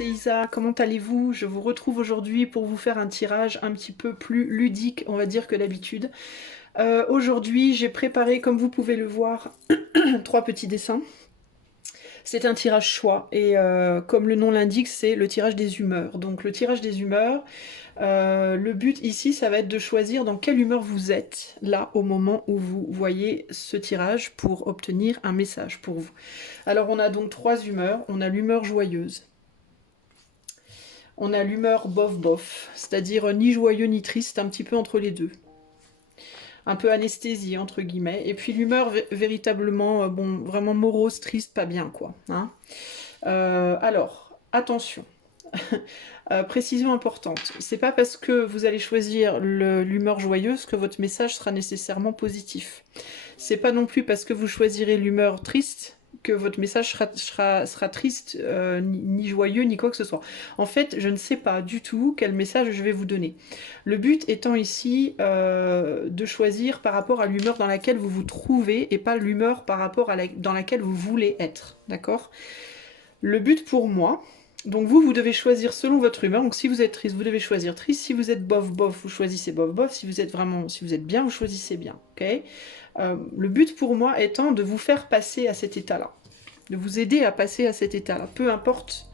c'est Isa, comment allez-vous? Je vous retrouve aujourd'hui pour vous faire un tirage un petit peu plus ludique, on va dire, que d'habitude. Aujourd'hui, j'ai préparé, comme vous pouvez le voir, trois petits dessins. C'est un tirage choix, et comme le nom l'indique, c'est le tirage des humeurs. Donc le tirage des humeurs, le but ici, ça va être de choisir dans quelle humeur vous êtes, là, au moment où vous voyez ce tirage, pour obtenir un message pour vous. Alors on a donc trois humeurs. On a l'humeur joyeuse, on a l'humeur bof-bof, c'est-à-dire ni joyeux ni triste, un petit peu entre les deux. Un peu anesthésie, entre guillemets. Et puis l'humeur véritablement, bon, vraiment morose, triste, pas bien, quoi. Hein. Alors, attention. Précision importante. C'est pas parce que vous allez choisir l'humeur joyeuse que votre message sera nécessairement positif. C'est pas non plus parce que vous choisirez l'humeur triste que votre message sera triste, ni joyeux, ni quoi que ce soit. En fait, je ne sais pas du tout quel message je vais vous donner. Le but étant ici de choisir par rapport à l'humeur dans laquelle vous vous trouvez et pas l'humeur par rapport à dans laquelle vous voulez être. D'accord ? Le but pour moi, donc vous devez choisir selon votre humeur. Donc si vous êtes triste, vous devez choisir triste. Si vous êtes bof bof, vous choisissez bof bof. Si vous êtes bien, vous choisissez bien. Ok ? Le but pour moi étant de vous faire passer à cet état-là, de vous aider à passer à cet état-là, peu importe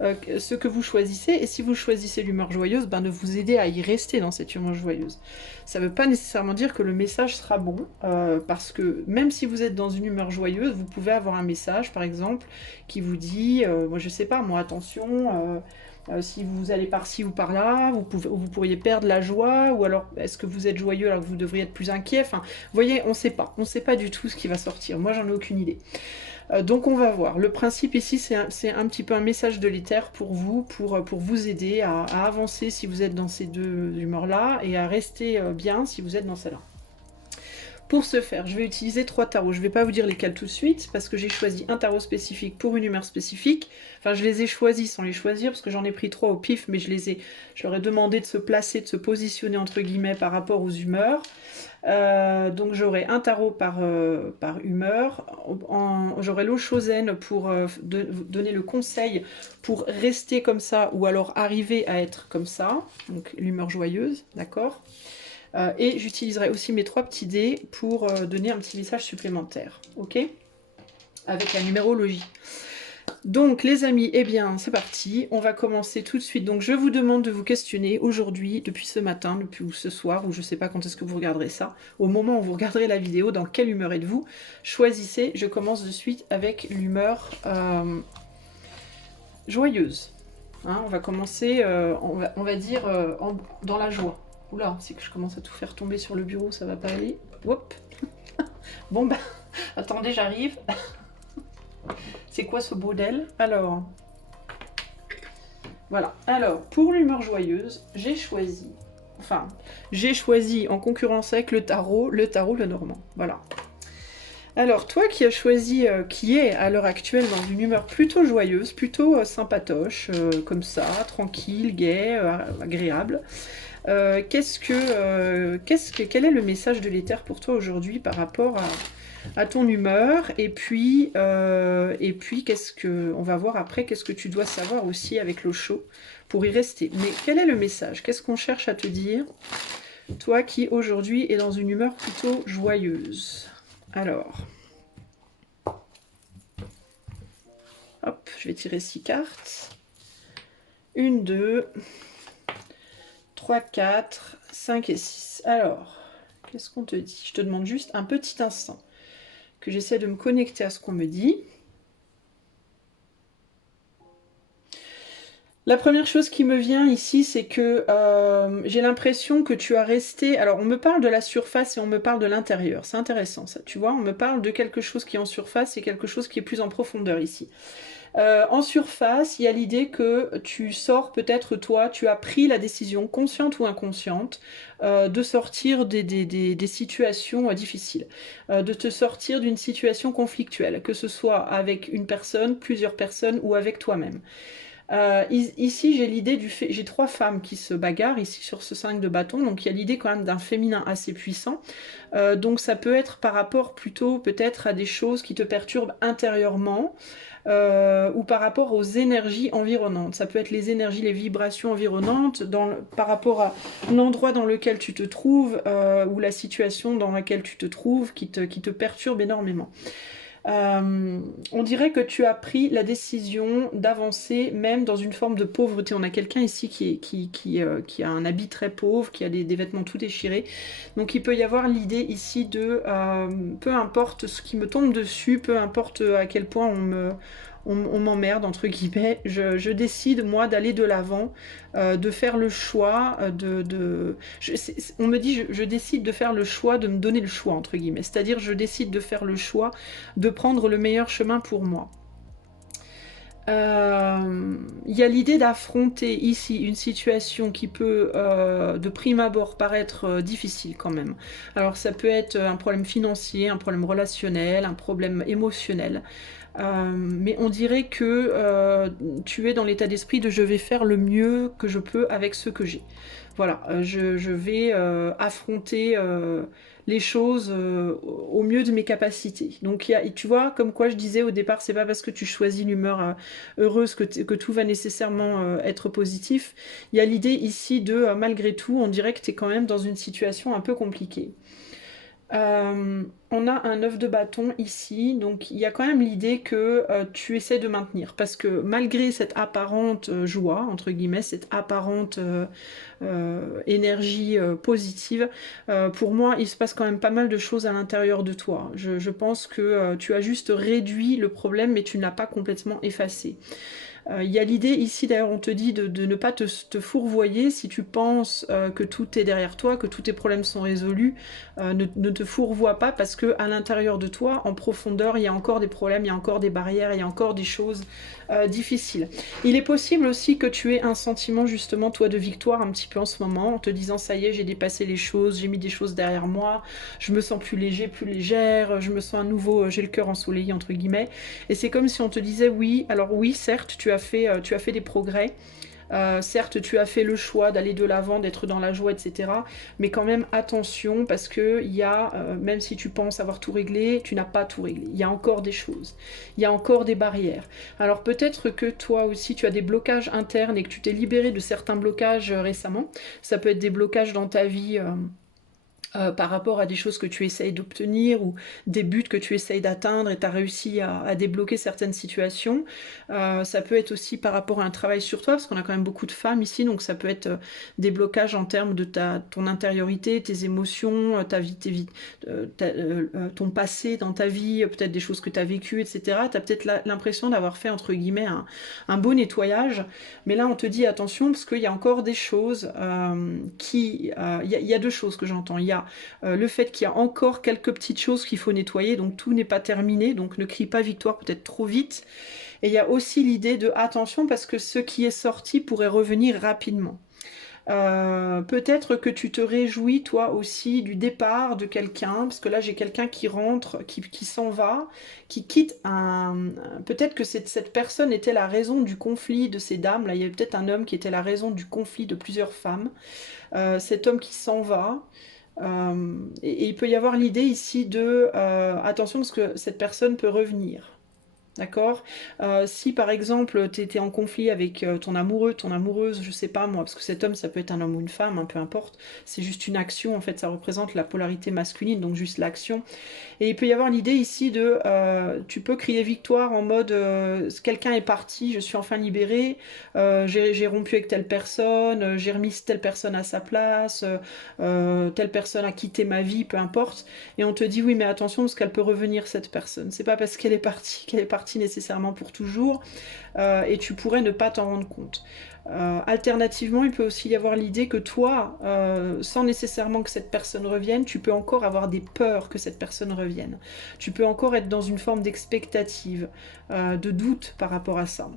ce que vous choisissez, et si vous choisissez l'humeur joyeuse, ben de vous aider à y rester dans cette humeur joyeuse. Ça ne veut pas nécessairement dire que le message sera bon, parce que même si vous êtes dans une humeur joyeuse, vous pouvez avoir un message, par exemple, qui vous dit, moi je sais pas, moi attention, si vous allez par-ci ou par-là, vous pourriez perdre la joie, ou alors est-ce que vous êtes joyeux alors que vous devriez être plus inquiet, enfin, vous voyez, on ne sait pas du tout ce qui va sortir, moi j'en ai aucune idée. Donc on va voir. Le principe ici, c'est un petit peu un message de l'éther pour vous, pour vous aider à avancer si vous êtes dans ces deux humeurs-là, et à rester bien si vous êtes dans celle-là. Pour ce faire, je vais utiliser trois tarots. Je ne vais pas vous dire lesquels tout de suite, parce que j'ai choisi un tarot spécifique pour une humeur spécifique. Enfin, je les ai choisis sans les choisir, parce que j'en ai pris trois au pif, mais je leur ai demandé de se placer, de se positionner, entre guillemets, par rapport aux humeurs. Donc j'aurai un tarot par humeur. J'aurai l'eau Chosen pour donner le conseil pour rester comme ça, ou alors arriver à être comme ça. Donc l'humeur joyeuse, d'accord ? Et j'utiliserai aussi mes trois petits dés pour donner un petit message supplémentaire, ok ? Avec la numérologie. Donc les amis, eh bien c'est parti, on va commencer tout de suite. Donc je vous demande de vous questionner aujourd'hui, depuis ce matin, depuis ou ce soir, ou je sais pas quand est-ce que vous regarderez ça, au moment où vous regarderez la vidéo, dans quelle humeur êtes-vous? Choisissez, je commence de suite avec l'humeur joyeuse. Hein, on va commencer, on va dire, dans la joie. Oula, c'est que je commence à tout faire tomber sur le bureau, ça va pas aller. Hop. Bon bah, attendez, j'arrive. C'est quoi ce bordel? Alors, voilà. Alors, pour l'humeur joyeuse, j'ai choisi en concurrence avec le tarot Lenormand. Voilà. Alors, toi qui as choisi, qui est à l'heure actuelle dans une humeur plutôt joyeuse, plutôt sympatoche, comme ça, tranquille, gai, agréable, quel est le message de l'éther pour toi aujourd'hui par rapport à ton humeur, et puis on va voir après qu'est-ce que tu dois savoir aussi avec l'eau chaude pour y rester. Mais quel est le message? Qu'est-ce qu'on cherche à te dire, toi qui aujourd'hui est dans une humeur plutôt joyeuse? Alors, hop, je vais tirer 6 cartes. 1, 2, 3, 4, 5 et 6. Alors, qu'est-ce qu'on te dit? Je te demande juste un petit instant que j'essaie de me connecter à ce qu'on me dit. La première chose qui me vient ici, c'est que j'ai l'impression que tu as resté... Alors, on me parle de la surface et on me parle de l'intérieur. C'est intéressant, ça. Tu vois, on me parle de quelque chose qui est en surface et quelque chose qui est plus en profondeur ici. En surface, il y a l'idée que tu sors peut-être, toi, tu as pris la décision, consciente ou inconsciente, de sortir des situations difficiles, de te sortir d'une situation conflictuelle, que ce soit avec une personne, plusieurs personnes ou avec toi-même. Ici, j'ai l'idée du fait, j'ai 3 femmes qui se bagarrent ici sur ce 5 de bâton, donc il y a l'idée quand même d'un féminin assez puissant. Donc ça peut être par rapport plutôt peut-être à des choses qui te perturbent intérieurement, ou par rapport aux énergies environnantes. Ça peut être les énergies, les vibrations environnantes par rapport à l'endroit dans lequel tu te trouves, ou la situation dans laquelle tu te trouves qui te perturbe énormément. On dirait que tu as pris la décision d'avancer même dans une forme de pauvreté. On a quelqu'un ici qui a un habit très pauvre, qui a des vêtements tout déchirés. Donc il peut y avoir l'idée ici de peu importe ce qui me tombe dessus, peu importe à quel point on m'emmerde, entre guillemets, je décide, moi, d'aller de l'avant, de faire le choix, on me dit, je décide de faire le choix, de me donner le choix, entre guillemets. C'est-à-dire, je décide de faire le choix de prendre le meilleur chemin pour moi. Il y a l'idée d'affronter ici une situation qui peut, de prime abord, paraître difficile quand même. Alors ça peut être un problème financier, un problème relationnel, un problème émotionnel. Mais on dirait que tu es dans l'état d'esprit de je vais faire le mieux que je peux avec ce que j'ai. Voilà, je vais affronter les choses au mieux de mes capacités. Donc tu vois, comme quoi je disais au départ, c'est pas parce que tu choisis l'humeur heureuse que tout va nécessairement être positif. Il y a l'idée ici de, malgré tout, on dirait que tu es quand même dans une situation un peu compliquée. On a un œuf de bâton ici, donc il y a quand même l'idée que tu essaies de maintenir, parce que malgré cette apparente joie, entre guillemets, cette apparente énergie positive, pour moi il se passe quand même pas mal de choses à l'intérieur de toi. Je pense que tu as juste réduit le problème, mais tu ne l'as pas complètement effacé. Il y a l'idée ici, d'ailleurs, on te dit de ne pas te fourvoyer si tu penses que tout est derrière toi, que tous tes problèmes sont résolus. Ne te fourvoie pas parce que à l'intérieur de toi, en profondeur, il y a encore des problèmes, il y a encore des barrières, il y a encore des choses difficiles. Il est possible aussi que tu aies un sentiment justement, toi, de victoire un petit peu en ce moment, en te disant ça y est, j'ai dépassé les choses, j'ai mis des choses derrière moi, je me sens plus léger, plus légère, je me sens à nouveau, j'ai le cœur ensoleillé, entre guillemets. Et c'est comme si on te disait oui, alors oui, certes, tu as fait des progrès. Certes, tu as fait le choix d'aller de l'avant, d'être dans la joie, etc. Mais quand même, attention, parce que il y a, même si tu penses avoir tout réglé, tu n'as pas tout réglé. Il y a encore des choses. Il y a encore des barrières. Alors peut-être que toi aussi, tu as des blocages internes et que tu t'es libéré de certains blocages récemment. Ça peut être des blocages dans ta vie. Par rapport à des choses que tu essayes d'obtenir ou des buts que tu essayes d'atteindre et tu as réussi à débloquer certaines situations. Ça peut être aussi par rapport à un travail sur toi, parce qu'on a quand même beaucoup de femmes ici, donc ça peut être des blocages en termes de ton intériorité, tes émotions, ta vie, ton passé dans ta vie, peut-être des choses que tu as vécues, etc. Tu as peut-être l'impression d'avoir fait, entre guillemets, un beau nettoyage, mais là on te dit attention, parce qu'il y a encore des choses il y a deux choses que j'entends. Il y a le fait qu'il y a encore quelques petites choses qu'il faut nettoyer, donc tout n'est pas terminé, donc ne crie pas victoire peut-être trop vite. Et il y a aussi l'idée de attention parce que ce qui est sorti pourrait revenir rapidement. Peut-être que tu te réjouis toi aussi du départ de quelqu'un, parce que là j'ai quelqu'un qui rentre, qui s'en va, qui quitte un... Peut-être que cette personne était la raison du conflit de ces dames, là il y a peut-être un homme qui était la raison du conflit de plusieurs femmes. Cet homme qui s'en va, et il peut y avoir l'idée ici de attention parce que cette personne peut revenir. D'accord. Si par exemple tu étais en conflit avec ton amoureux, ton amoureuse, je sais pas moi, parce que cet homme ça peut être un homme ou une femme, hein, peu importe, c'est juste une action, en fait ça représente la polarité masculine, donc juste l'action. Et il peut y avoir l'idée ici de, tu peux crier victoire en mode quelqu'un est parti, je suis enfin libérée, j'ai rompu avec telle personne, j'ai remis telle personne à sa place, telle personne a quitté ma vie, peu importe. Et on te dit oui mais attention parce qu'elle peut revenir cette personne. C'est pas parce qu'elle est partie nécessairement pour toujours, et tu pourrais ne pas t'en rendre compte. Alternativement, il peut aussi y avoir l'idée que toi, sans nécessairement que cette personne revienne, tu peux encore avoir des peurs que cette personne revienne. Tu peux encore être dans une forme d'expectative, de doute par rapport à ça.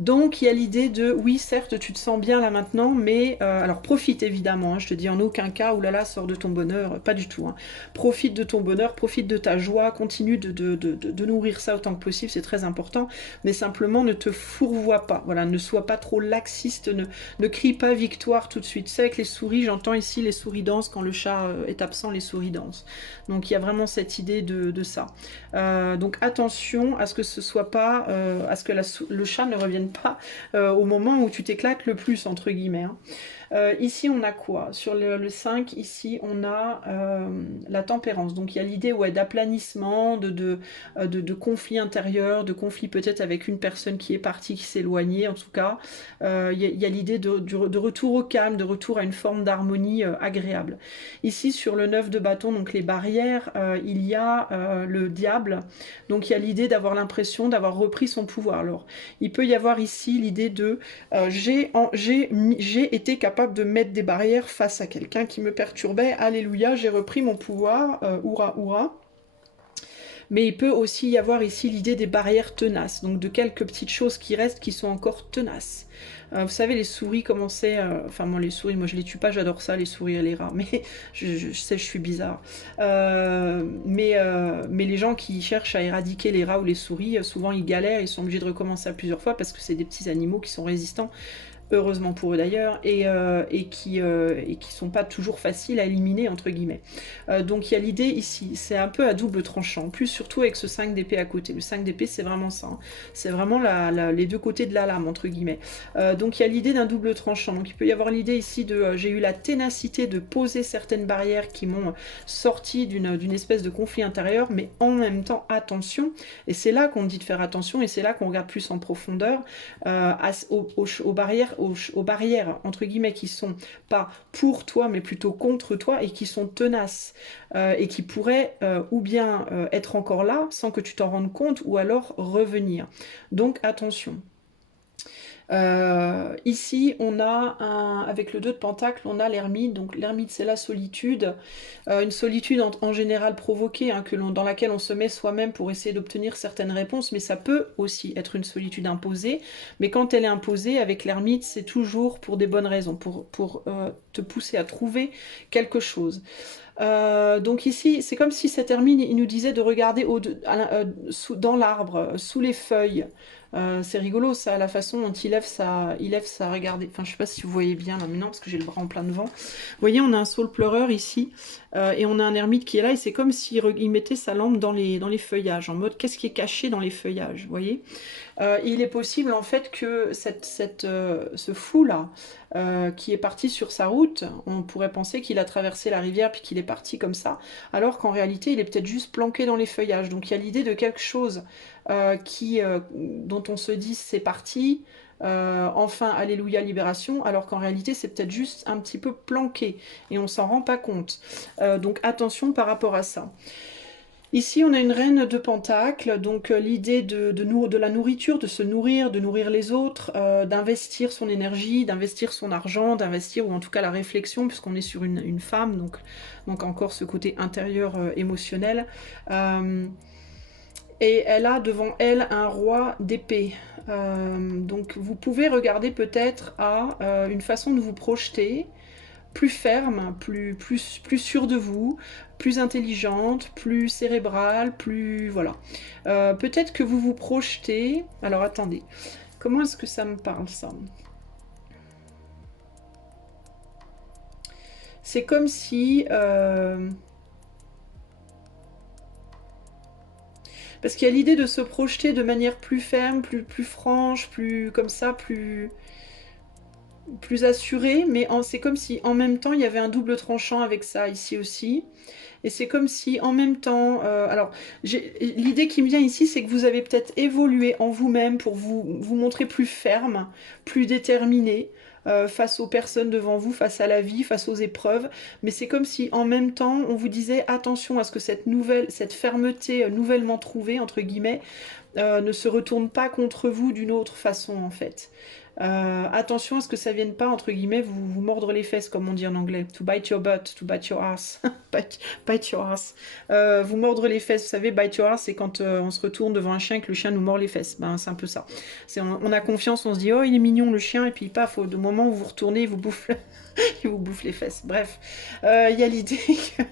Donc il y a l'idée de, oui certes tu te sens bien là maintenant, mais alors profite évidemment, hein, je te dis en aucun cas, oulala, sors de ton bonheur, pas du tout. Hein. Profite de ton bonheur, profite de ta joie, continue de nourrir ça autant que possible, c'est très important, mais simplement ne te fourvoie pas, voilà, ne sois pas trop laxiste, ne crie pas victoire tout de suite. C'est avec les souris, j'entends ici les souris dansent, quand le chat est absent, les souris dansent. Donc il y a vraiment cette idée de ça. Donc attention à ce que ce soit pas, à ce que le chat ne revienne pas au moment où tu t'éclates le plus, entre guillemets. Hein. Ici, on a quoi? Sur le 5, ici, on a la tempérance. Donc, il y a l'idée ouais, d'aplanissement, de conflit intérieur, de conflit peut-être avec une personne qui est partie, qui s'est éloignée, en tout cas. Il y a l'idée de retour au calme, de retour à une forme d'harmonie agréable. Ici, sur le 9 de bâton, donc les barrières, il y a le diable. Donc, il y a l'idée d'avoir l'impression d'avoir repris son pouvoir. Alors, il peut y avoir ici l'idée de j'ai été capable de mettre des barrières face à quelqu'un qui me perturbait. Alléluia, j'ai repris mon pouvoir. Hourra, hourra. Mais il peut aussi y avoir ici l'idée des barrières tenaces, donc de quelques petites choses qui restent qui sont encore tenaces. Vous savez, les souris, comment c'est... Enfin, moi, les souris, moi, je les tue pas, j'adore ça, les souris et les rats, mais je sais, je suis bizarre. Mais les gens qui cherchent à éradiquer les rats ou les souris, souvent, ils galèrent, ils sont obligés de recommencer à plusieurs fois parce que c'est des petits animaux qui sont résistants heureusement pour eux d'ailleurs, et qui sont pas toujours faciles à éliminer, entre guillemets. Donc il y a l'idée ici, c'est un peu à double tranchant, plus surtout avec ce 5 d'épée à côté. Le 5 d'épée, c'est vraiment ça, hein. C'est vraiment les deux côtés de la lame, entre guillemets. Donc il y a l'idée d'un double tranchant, donc il peut y avoir l'idée ici de, j'ai eu la ténacité de poser certaines barrières qui m'ont sorti d'une espèce de conflit intérieur, mais en même temps, attention, et c'est là qu'on dit de faire attention, et c'est là qu'on regarde plus en profondeur, aux barrières, entre guillemets, qui sont pas pour toi, mais plutôt contre toi, et qui sont tenaces, et qui pourraient ou bien être encore là, sans que tu t'en rendes compte, ou alors revenir. Donc attention. Ici, on a avec le 2 de Pentacle, on a l'ermite. Donc l'ermite, c'est la solitude. Une solitude en général provoquée, hein, dans laquelle on se met soi-même pour essayer d'obtenir certaines réponses, mais ça peut aussi être une solitude imposée. Mais quand elle est imposée, avec l'ermite, c'est toujours pour des bonnes raisons, pour te pousser à trouver quelque chose. Donc ici, c'est comme si cette hermine, il nous disait de regarder dans l'arbre, sous les feuilles. C'est rigolo ça, la façon dont il lève sa, regardez, enfin je sais pas si vous voyez bien là maintenant parce que j'ai le bras en plein devant. Vous voyez, on a un saule pleureur ici, et on a un ermite qui est là, et c'est comme s'il mettait sa lampe dans les feuillages, en mode qu'est-ce qui est caché dans les feuillages, vous voyez. Il est possible en fait que ce fou-là, qui est parti sur sa route, on pourrait penser qu'il a traversé la rivière puis qu'il est parti comme ça, alors qu'en réalité il est peut-être juste planqué dans les feuillages. Donc il y a l'idée de quelque chose dont on se dit c'est parti, enfin alléluia libération, alors qu'en réalité c'est peut-être juste un petit peu planqué et on s'en rend pas compte. Donc attention par rapport à ça. Ici, on a une reine de pentacle, donc l'idée de la nourriture, de se nourrir, de nourrir les autres, d'investir son énergie, d'investir son argent, d'investir, ou en tout cas la réflexion, puisqu'on est sur une femme, donc encore ce côté intérieur émotionnel. Et elle a devant elle un roi d'épée. Donc vous pouvez regarder peut-être à une façon de vous projeter, plus ferme, plus sûre de vous, plus intelligente, plus cérébrale, plus... Voilà. Peut-être que vous vous projetez... Alors attendez, comment est-ce que ça me parle ça? C'est comme si... Parce qu'il y a l'idée de se projeter de manière plus ferme, plus franche, plus comme ça, plus assurée, mais c'est comme si en même temps il y avait un double tranchant avec ça ici aussi. Et c'est comme si en même temps... alors, l'idée qui me vient ici, c'est que vous avez peut-être évolué en vous-même pour vous montrer plus ferme, plus déterminé, face aux personnes devant vous, face à la vie, face aux épreuves. Mais c'est comme si en même temps, on vous disait attention à ce que cette fermeté nouvellement trouvée, entre guillemets, ne se retourne pas contre vous d'une autre façon, en fait. Attention à ce que ça vienne pas, entre guillemets, vous mordre les fesses, comme on dit en anglais. To bite your butt, to bite your ass. Bite your ass. Vous mordre les fesses, vous savez, bite your ass, c'est quand on se retourne devant un chien et que le chien nous mord les fesses. Ben, c'est un peu ça. On a confiance, on se dit, oh, il est mignon le chien, et puis paf, au moment où vous retournez, il vous bouffe, il vous bouffe les fesses. Bref, il y a l'idée que...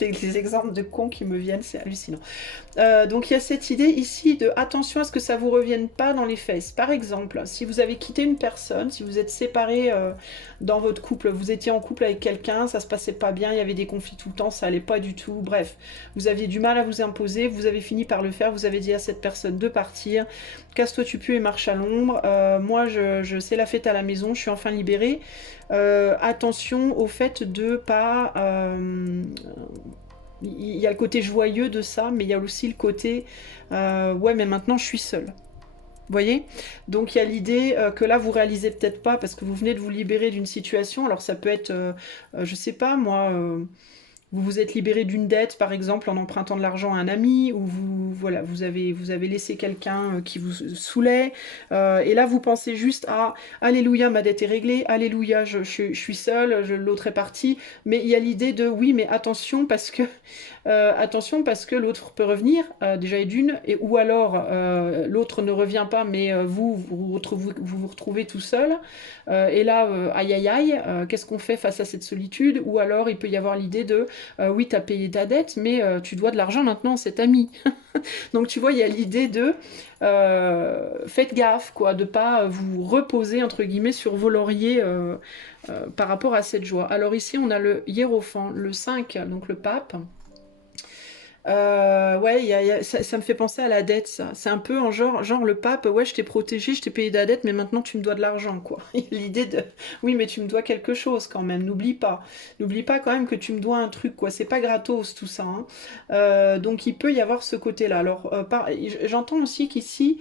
Les exemples de cons qui me viennent, c'est hallucinant. Donc il y a cette idée ici de attention à ce que ça vous revienne pas dans les fesses. Par exemple, si vous avez quitté une personne, si vous êtes séparés dans votre couple, vous étiez en couple avec quelqu'un, ça se passait pas bien, il y avait des conflits tout le temps, ça allait pas du tout, bref, vous aviez du mal à vous imposer, vous avez fini par le faire, vous avez dit à cette personne de partir, casse-toi tu pues et marche à l'ombre, moi je sais la fête à la maison, je suis enfin libérée. Attention au fait de pas... il y a le côté joyeux de ça, mais il y a aussi le côté ouais, mais maintenant je suis seule. Vous voyez? Donc il y a l'idée que là vous réalisez peut-être pas parce que vous venez de vous libérer d'une situation. Alors ça peut être, je sais pas moi, vous vous êtes libéré d'une dette, par exemple, en empruntant de l'argent à un ami, ou voilà, vous avez laissé quelqu'un qui vous saoulait, et là vous pensez juste à Alléluia, ma dette est réglée, Alléluia, je suis seule, l'autre est parti, mais il y a l'idée de oui, mais attention parce que l'autre peut revenir, déjà et d'une, ou alors l'autre ne revient pas, mais vous retrouvez tout seul, et là, aïe aïe aïe, qu'est-ce qu'on fait face à cette solitude? Ou alors il peut y avoir l'idée de oui, tu as payé ta dette, mais tu dois de l'argent maintenant à cet ami. Donc tu vois, il y a l'idée de faites gaffe, quoi, de pas vous reposer, entre guillemets, sur vos lauriers par rapport à cette joie. Alors ici, on a le hiérophant, le 5, donc le pape. Ouais, ça me fait penser à la dette, ça. C'est un peu en genre le pape, ouais, je t'ai protégé, je t'ai payé ta dette, mais maintenant tu me dois de l'argent, quoi. L'idée de, oui, mais tu me dois quelque chose quand même, n'oublie pas. N'oublie pas quand même que tu me dois un truc, quoi. C'est pas gratos tout ça, hein. Donc il peut y avoir ce côté-là. Alors, j'entends aussi qu'ici,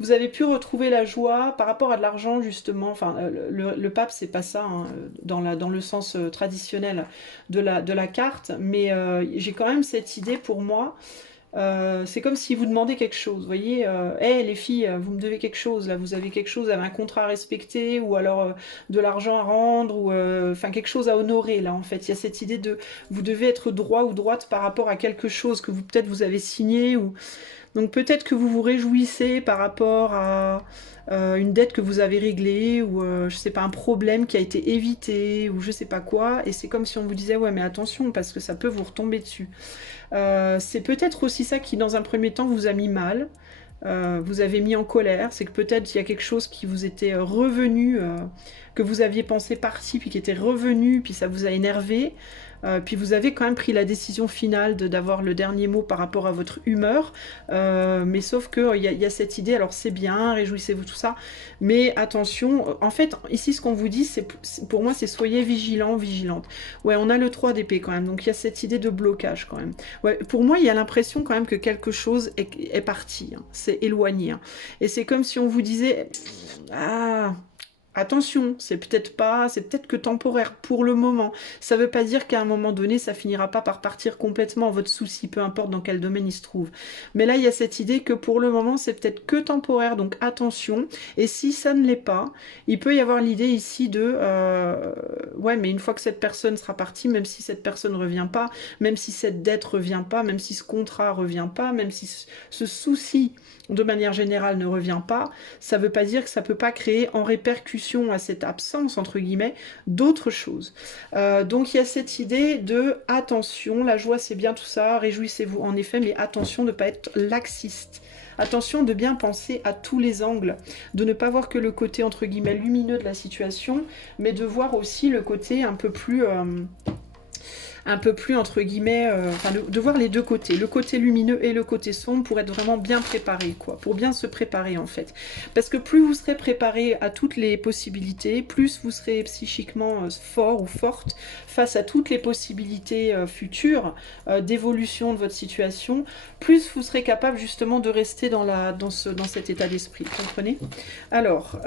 vous avez pu retrouver la joie par rapport à de l'argent, justement. Enfin, le pape, c'est pas ça, hein, dans le sens traditionnel de la carte, mais j'ai quand même cette idée pour moi. C'est comme si vous demandez quelque chose, vous voyez, hey, les filles, vous me devez quelque chose, là, vous avez quelque chose, vous avez un contrat à respecter, ou alors de l'argent à rendre, ou enfin quelque chose à honorer, là, en fait. Il y a cette idée de, vous devez être droit ou droite par rapport à quelque chose que vous peut-être vous avez signé, ou donc peut-être que vous vous réjouissez par rapport à une dette que vous avez réglée, ou je sais pas, un problème qui a été évité, ou je sais pas quoi, et c'est comme si on vous disait, ouais, mais attention, parce que ça peut vous retomber dessus. C'est peut-être aussi ça qui, dans un premier temps, vous a mis mal, vous avez mis en colère, c'est que peut-être il y a quelque chose qui vous était revenu, que vous aviez pensé parti, puis qui était revenu, puis ça vous a énervé, puis vous avez quand même pris la décision finale d'avoir le dernier mot par rapport à votre humeur, mais sauf que il y a cette idée, alors c'est bien, réjouissez-vous tout ça, mais attention, en fait, ici ce qu'on vous dit, pour moi c'est soyez vigilants, vigilantes. Ouais, on a le 3 d'épée quand même, donc il y a cette idée de blocage quand même. Ouais, pour moi, il y a l'impression quand même que quelque chose est parti, hein, c'est éloigné, hein. Et c'est comme si on vous disait, ah... Attention, c'est peut-être que temporaire pour le moment. Ça ne veut pas dire qu'à un moment donné, ça finira pas par partir complètement votre souci, peu importe dans quel domaine il se trouve. Mais là, il y a cette idée que pour le moment, c'est peut-être que temporaire, donc attention. Et si ça ne l'est pas, il peut y avoir l'idée ici de ouais, mais une fois que cette personne sera partie, même si cette personne ne revient pas, même si cette dette ne revient pas, même si ce contrat ne revient pas, même si ce souci de manière générale ne revient pas, ça ne veut pas dire que ça ne peut pas créer en répercussion à cette absence, entre guillemets, d'autres choses. Donc il y a cette idée de attention, la joie c'est bien tout ça, réjouissez-vous en effet, mais attention de ne pas être laxiste. Attention de bien penser à tous les angles, de ne pas voir que le côté entre guillemets lumineux de la situation, mais de voir aussi le côté un peu plus entre guillemets, enfin de voir les deux côtés, le côté lumineux et le côté sombre pour être vraiment bien préparé, quoi, pour bien se préparer en fait. Parce que plus vous serez préparé à toutes les possibilités, plus vous serez psychiquement fort ou forte face à toutes les possibilités futures d'évolution de votre situation, plus vous serez capable justement de rester dans cet état d'esprit, vous comprenez? Alors,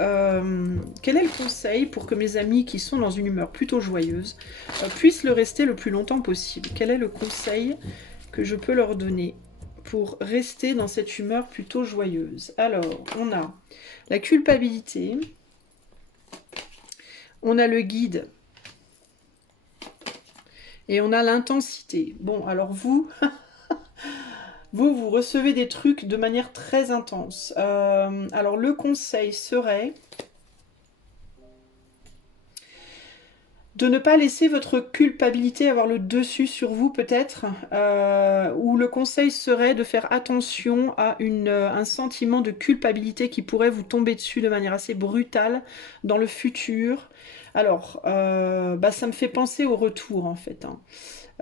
quel est le conseil pour que mes amis qui sont dans une humeur plutôt joyeuse puissent le rester le plus longtemps possible? Quel est le conseil que je peux leur donner pour rester dans cette humeur plutôt joyeuse? Alors, on a la culpabilité, On a le guide. Et on a l'intensité. Bon, alors vous, vous recevez des trucs de manière très intense. Alors le conseil serait de ne pas laisser votre culpabilité avoir le dessus sur vous peut-être, ou le conseil serait de faire attention à un sentiment de culpabilité qui pourrait vous tomber dessus de manière assez brutale dans le futur. Alors, bah, ça me fait penser au retour en fait, hein.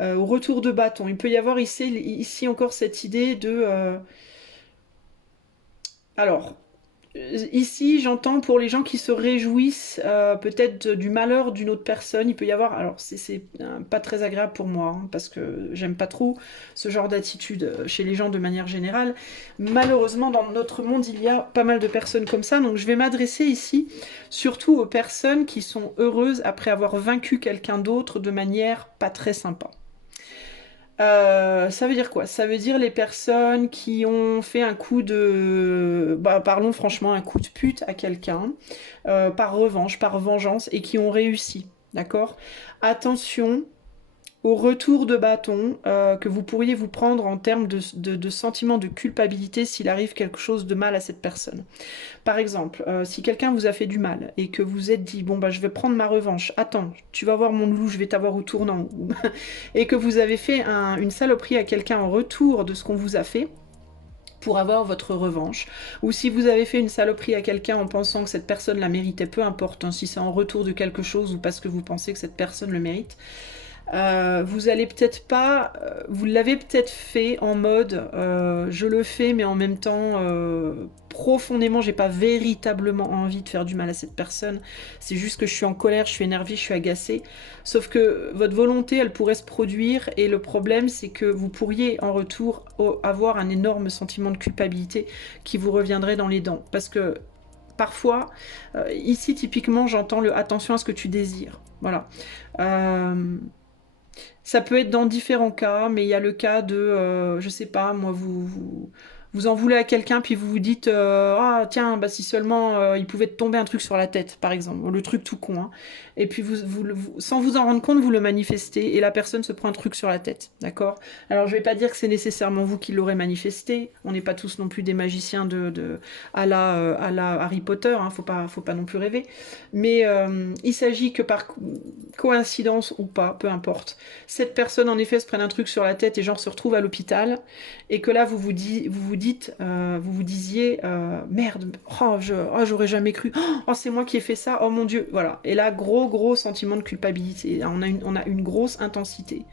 Au retour de bâton. Il peut y avoir ici encore cette idée de... alors, ici, j'entends pour les gens qui se réjouissent peut-être du malheur d'une autre personne, il peut y avoir, alors c'est pas très agréable pour moi, hein, parce que j'aime pas trop ce genre d'attitude chez les gens de manière générale. Malheureusement, dans notre monde, il y a pas mal de personnes comme ça, donc je vais m'adresser ici surtout aux personnes qui sont heureuses après avoir vaincu quelqu'un d'autre de manière pas très sympa. Ça veut dire quoi? Ça veut dire les personnes qui ont fait un coup de... Bah, parlons franchement, un coup de pute à quelqu'un, par revanche, par vengeance, et qui ont réussi. D'accord? Attention au retour de bâton que vous pourriez vous prendre en termes de sentiment de culpabilité s'il arrive quelque chose de mal à cette personne. Par exemple, si quelqu'un vous a fait du mal et que vous êtes dit, bon bah je vais prendre ma revanche, attends, tu vas voir mon loulou, je vais t'avoir au tournant, et que vous avez fait une saloperie à quelqu'un en retour de ce qu'on vous a fait, pour avoir votre revanche, ou si vous avez fait une saloperie à quelqu'un en pensant que cette personne la méritait, peu importe, hein, si c'est en retour de quelque chose ou parce que vous pensez que cette personne le mérite, vous allez peut-être pas, vous l'avez peut-être fait en mode je le fais, mais en même temps profondément j'ai pas véritablement envie de faire du mal à cette personne, c'est juste que je suis en colère, je suis énervée, je suis agacée, sauf que votre volonté elle pourrait se produire et le problème c'est que vous pourriez en retour avoir un énorme sentiment de culpabilité qui vous reviendrait dans les dents, parce que parfois, ici typiquement j'entends le attention à ce que tu désires, voilà. Ça peut être dans différents cas, mais il y a le cas de, je sais pas, moi, vous en voulez à quelqu'un, puis vous vous dites, ah tiens, bah si seulement il pouvait te tomber un truc sur la tête, par exemple, le truc tout con, hein. Et puis sans vous en rendre compte, vous le manifestez, et la personne se prend un truc sur la tête, d'accord? Alors je vais pas dire que c'est nécessairement vous qui l'aurez manifesté, on n'est pas tous non plus des magiciens à la Harry Potter, hein, faut pas non plus rêver, mais il s'agit que par coïncidence ou pas, peu importe, cette personne en effet se prenne un truc sur la tête et genre se retrouve à l'hôpital, et que là vous vous disiez merde, oh, j'aurais jamais cru, oh c'est moi qui ai fait ça, oh mon dieu, voilà. Et là gros sentiment de culpabilité, on a une grosse intensité.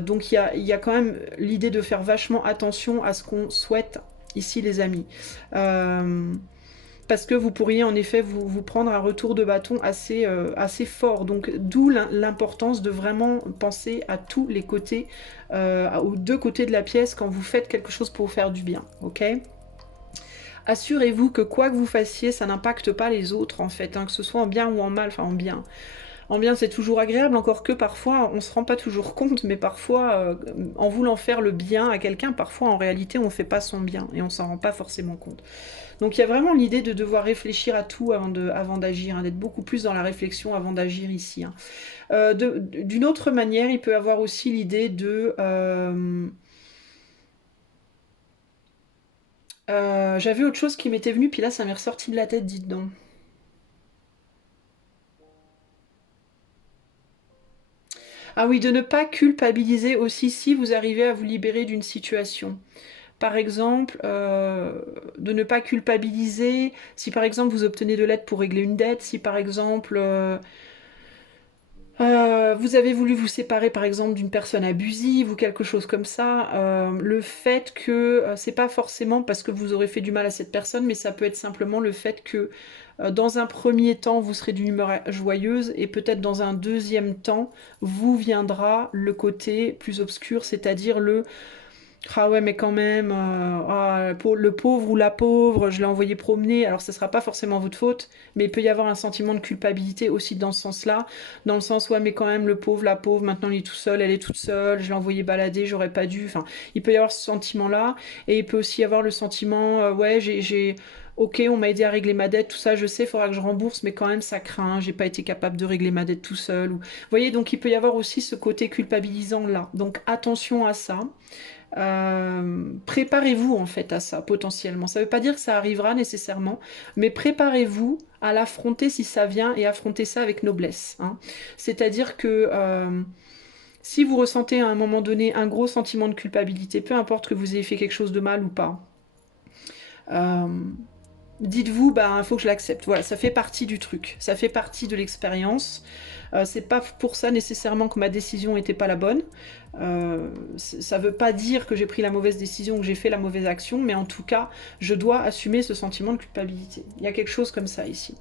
Donc il y a quand même l'idée de faire vachement attention à ce qu'on souhaite ici les amis. Parce que vous pourriez en effet vous prendre un retour de bâton assez fort. Donc d'où l'importance de vraiment penser à tous les côtés, aux deux côtés de la pièce quand vous faites quelque chose pour vous faire du bien, ok? Assurez-vous que quoi que vous fassiez, ça n'impacte pas les autres en fait, hein, que ce soit en bien ou en mal, enfin en bien. En bien, c'est toujours agréable, encore que parfois, on se rend pas toujours compte, mais parfois, en voulant faire le bien à quelqu'un, parfois, en réalité, on fait pas son bien, et on s'en rend pas forcément compte. Donc il y a vraiment l'idée de devoir réfléchir à tout avant d'agir, hein, d'être beaucoup plus dans la réflexion avant d'agir ici, hein. D'une autre manière, il peut y avoir aussi l'idée de... j'avais autre chose qui m'était venue, puis là ça m'est ressorti de la tête, dites donc. Ah oui, de ne pas culpabiliser aussi si vous arrivez à vous libérer d'une situation. Par exemple, de ne pas culpabiliser si par exemple vous obtenez de l'aide pour régler une dette, si par exemple vous avez voulu vous séparer par exemple d'une personne abusive ou quelque chose comme ça, le fait que c'est pas forcément parce que vous aurez fait du mal à cette personne, mais ça peut être simplement le fait que dans un premier temps vous serez d'une humeur joyeuse et peut-être dans un deuxième temps vous viendra le côté plus obscur, c'est-à-dire le ah ouais, mais quand même, le pauvre ou la pauvre, je l'ai envoyé promener. Alors, ce sera pas forcément votre faute, mais il peut y avoir un sentiment de culpabilité aussi dans ce sens-là. Dans le sens, ouais, mais quand même, le pauvre, la pauvre, maintenant il est tout seul, elle est toute seule, je l'ai envoyé balader, j'aurais pas dû. Enfin, il peut y avoir ce sentiment-là. Et il peut aussi y avoir le sentiment, ouais, j'ai ok, on m'a aidé à régler ma dette, tout ça, je sais, il faudra que je rembourse, mais quand même ça craint, j'ai pas été capable de régler ma dette tout seul. Vous voyez, donc il peut y avoir aussi ce côté culpabilisant là. Donc attention à ça. Préparez-vous en fait à ça potentiellement. Ça ne veut pas dire que ça arrivera nécessairement, mais préparez-vous à l'affronter si ça vient et affronter ça avec noblesse, hein. C'est-à-dire que si vous ressentez à un moment donné un gros sentiment de culpabilité, peu importe que vous ayez fait quelque chose de mal ou pas, euh, dites-vous, bah, il faut que je l'accepte. Voilà, ça fait partie du truc, ça fait partie de l'expérience. C'est pas pour ça nécessairement que ma décision n'était pas la bonne. Ça veut pas dire que j'ai pris la mauvaise décision ou que j'ai fait la mauvaise action, mais en tout cas, je dois assumer ce sentiment de culpabilité. Il y a quelque chose comme ça ici.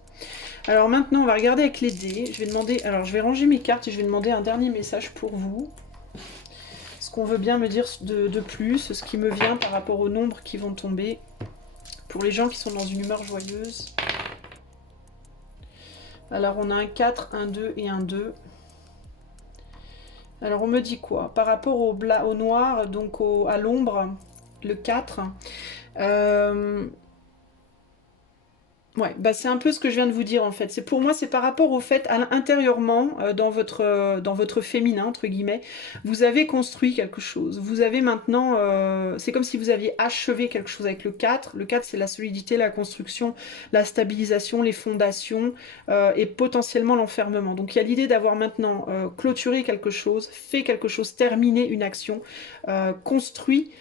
Alors maintenant, on va regarder avec les dés. Je vais demander, alors je vais ranger mes cartes et je vais demander un dernier message pour vous. Ce qu'on veut bien me dire de plus, ce qui me vient par rapport aux nombres qui vont tomber. Pour les gens qui sont dans une humeur joyeuse. Alors on a un 4, un 2 et un 2. Alors on me dit quoi? Par rapport au noir, donc à l'ombre, le 4. Ouais, bah c'est un peu ce que je viens de vous dire en fait. C'est pour moi, c'est par rapport au fait, intérieurement, dans votre féminin, entre guillemets, vous avez construit quelque chose. Vous avez maintenant, c'est comme si vous aviez achevé quelque chose avec le 4. Le 4, c'est la solidité, la construction, la stabilisation, les fondations et potentiellement l'enfermement. Donc il y a l'idée d'avoir maintenant clôturé quelque chose, fait quelque chose, terminé une action, construit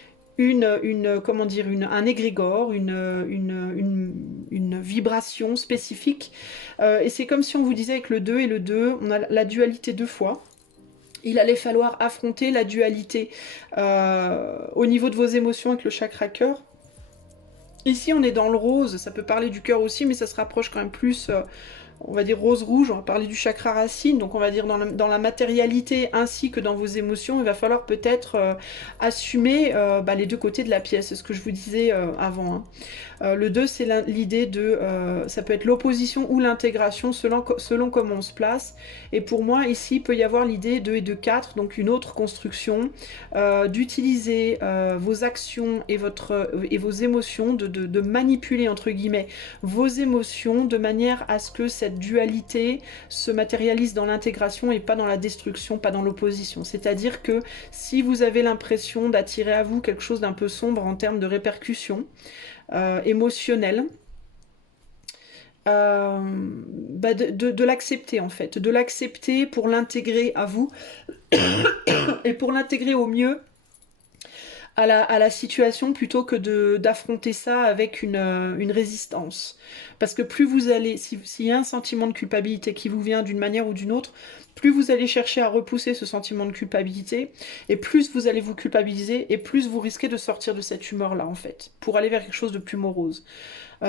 comment dire, un égrégore, une vibration spécifique. Et c'est comme si on vous disait avec le 2 et le 2, on a la dualité deux fois. Il allait falloir affronter la dualité au niveau de vos émotions avec le chakra cœur. Ici, on est dans le rose, ça peut parler du cœur aussi, mais ça se rapproche quand même plus on va dire rose-rouge, on va parler du chakra racine, donc on va dire dans la matérialité ainsi que dans vos émotions, il va falloir peut-être assumer les deux côtés de la pièce, c'est ce que je vous disais avant, hein. Le 2, c'est l'idée de... ça peut être l'opposition ou l'intégration selon comment on se place. Et pour moi, ici, il peut y avoir l'idée 2 et 2, 4, donc une autre construction, d'utiliser vos actions et vos émotions, de manipuler, entre guillemets, vos émotions de manière à ce que cette dualité se matérialise dans l'intégration et pas dans la destruction, pas dans l'opposition. C'est-à-dire que si vous avez l'impression d'attirer à vous quelque chose d'un peu sombre en termes de répercussions, émotionnel, de l'accepter en fait, de l'accepter pour l'intégrer à vous et pour l'intégrer au mieux à la situation plutôt que d'affronter ça avec une résistance. Parce que plus vous allez, s'il y a un sentiment de culpabilité qui vous vient d'une manière ou d'une autre, plus vous allez chercher à repousser ce sentiment de culpabilité, et plus vous allez vous culpabiliser, et plus vous risquez de sortir de cette humeur-là, en fait, pour aller vers quelque chose de plus morose.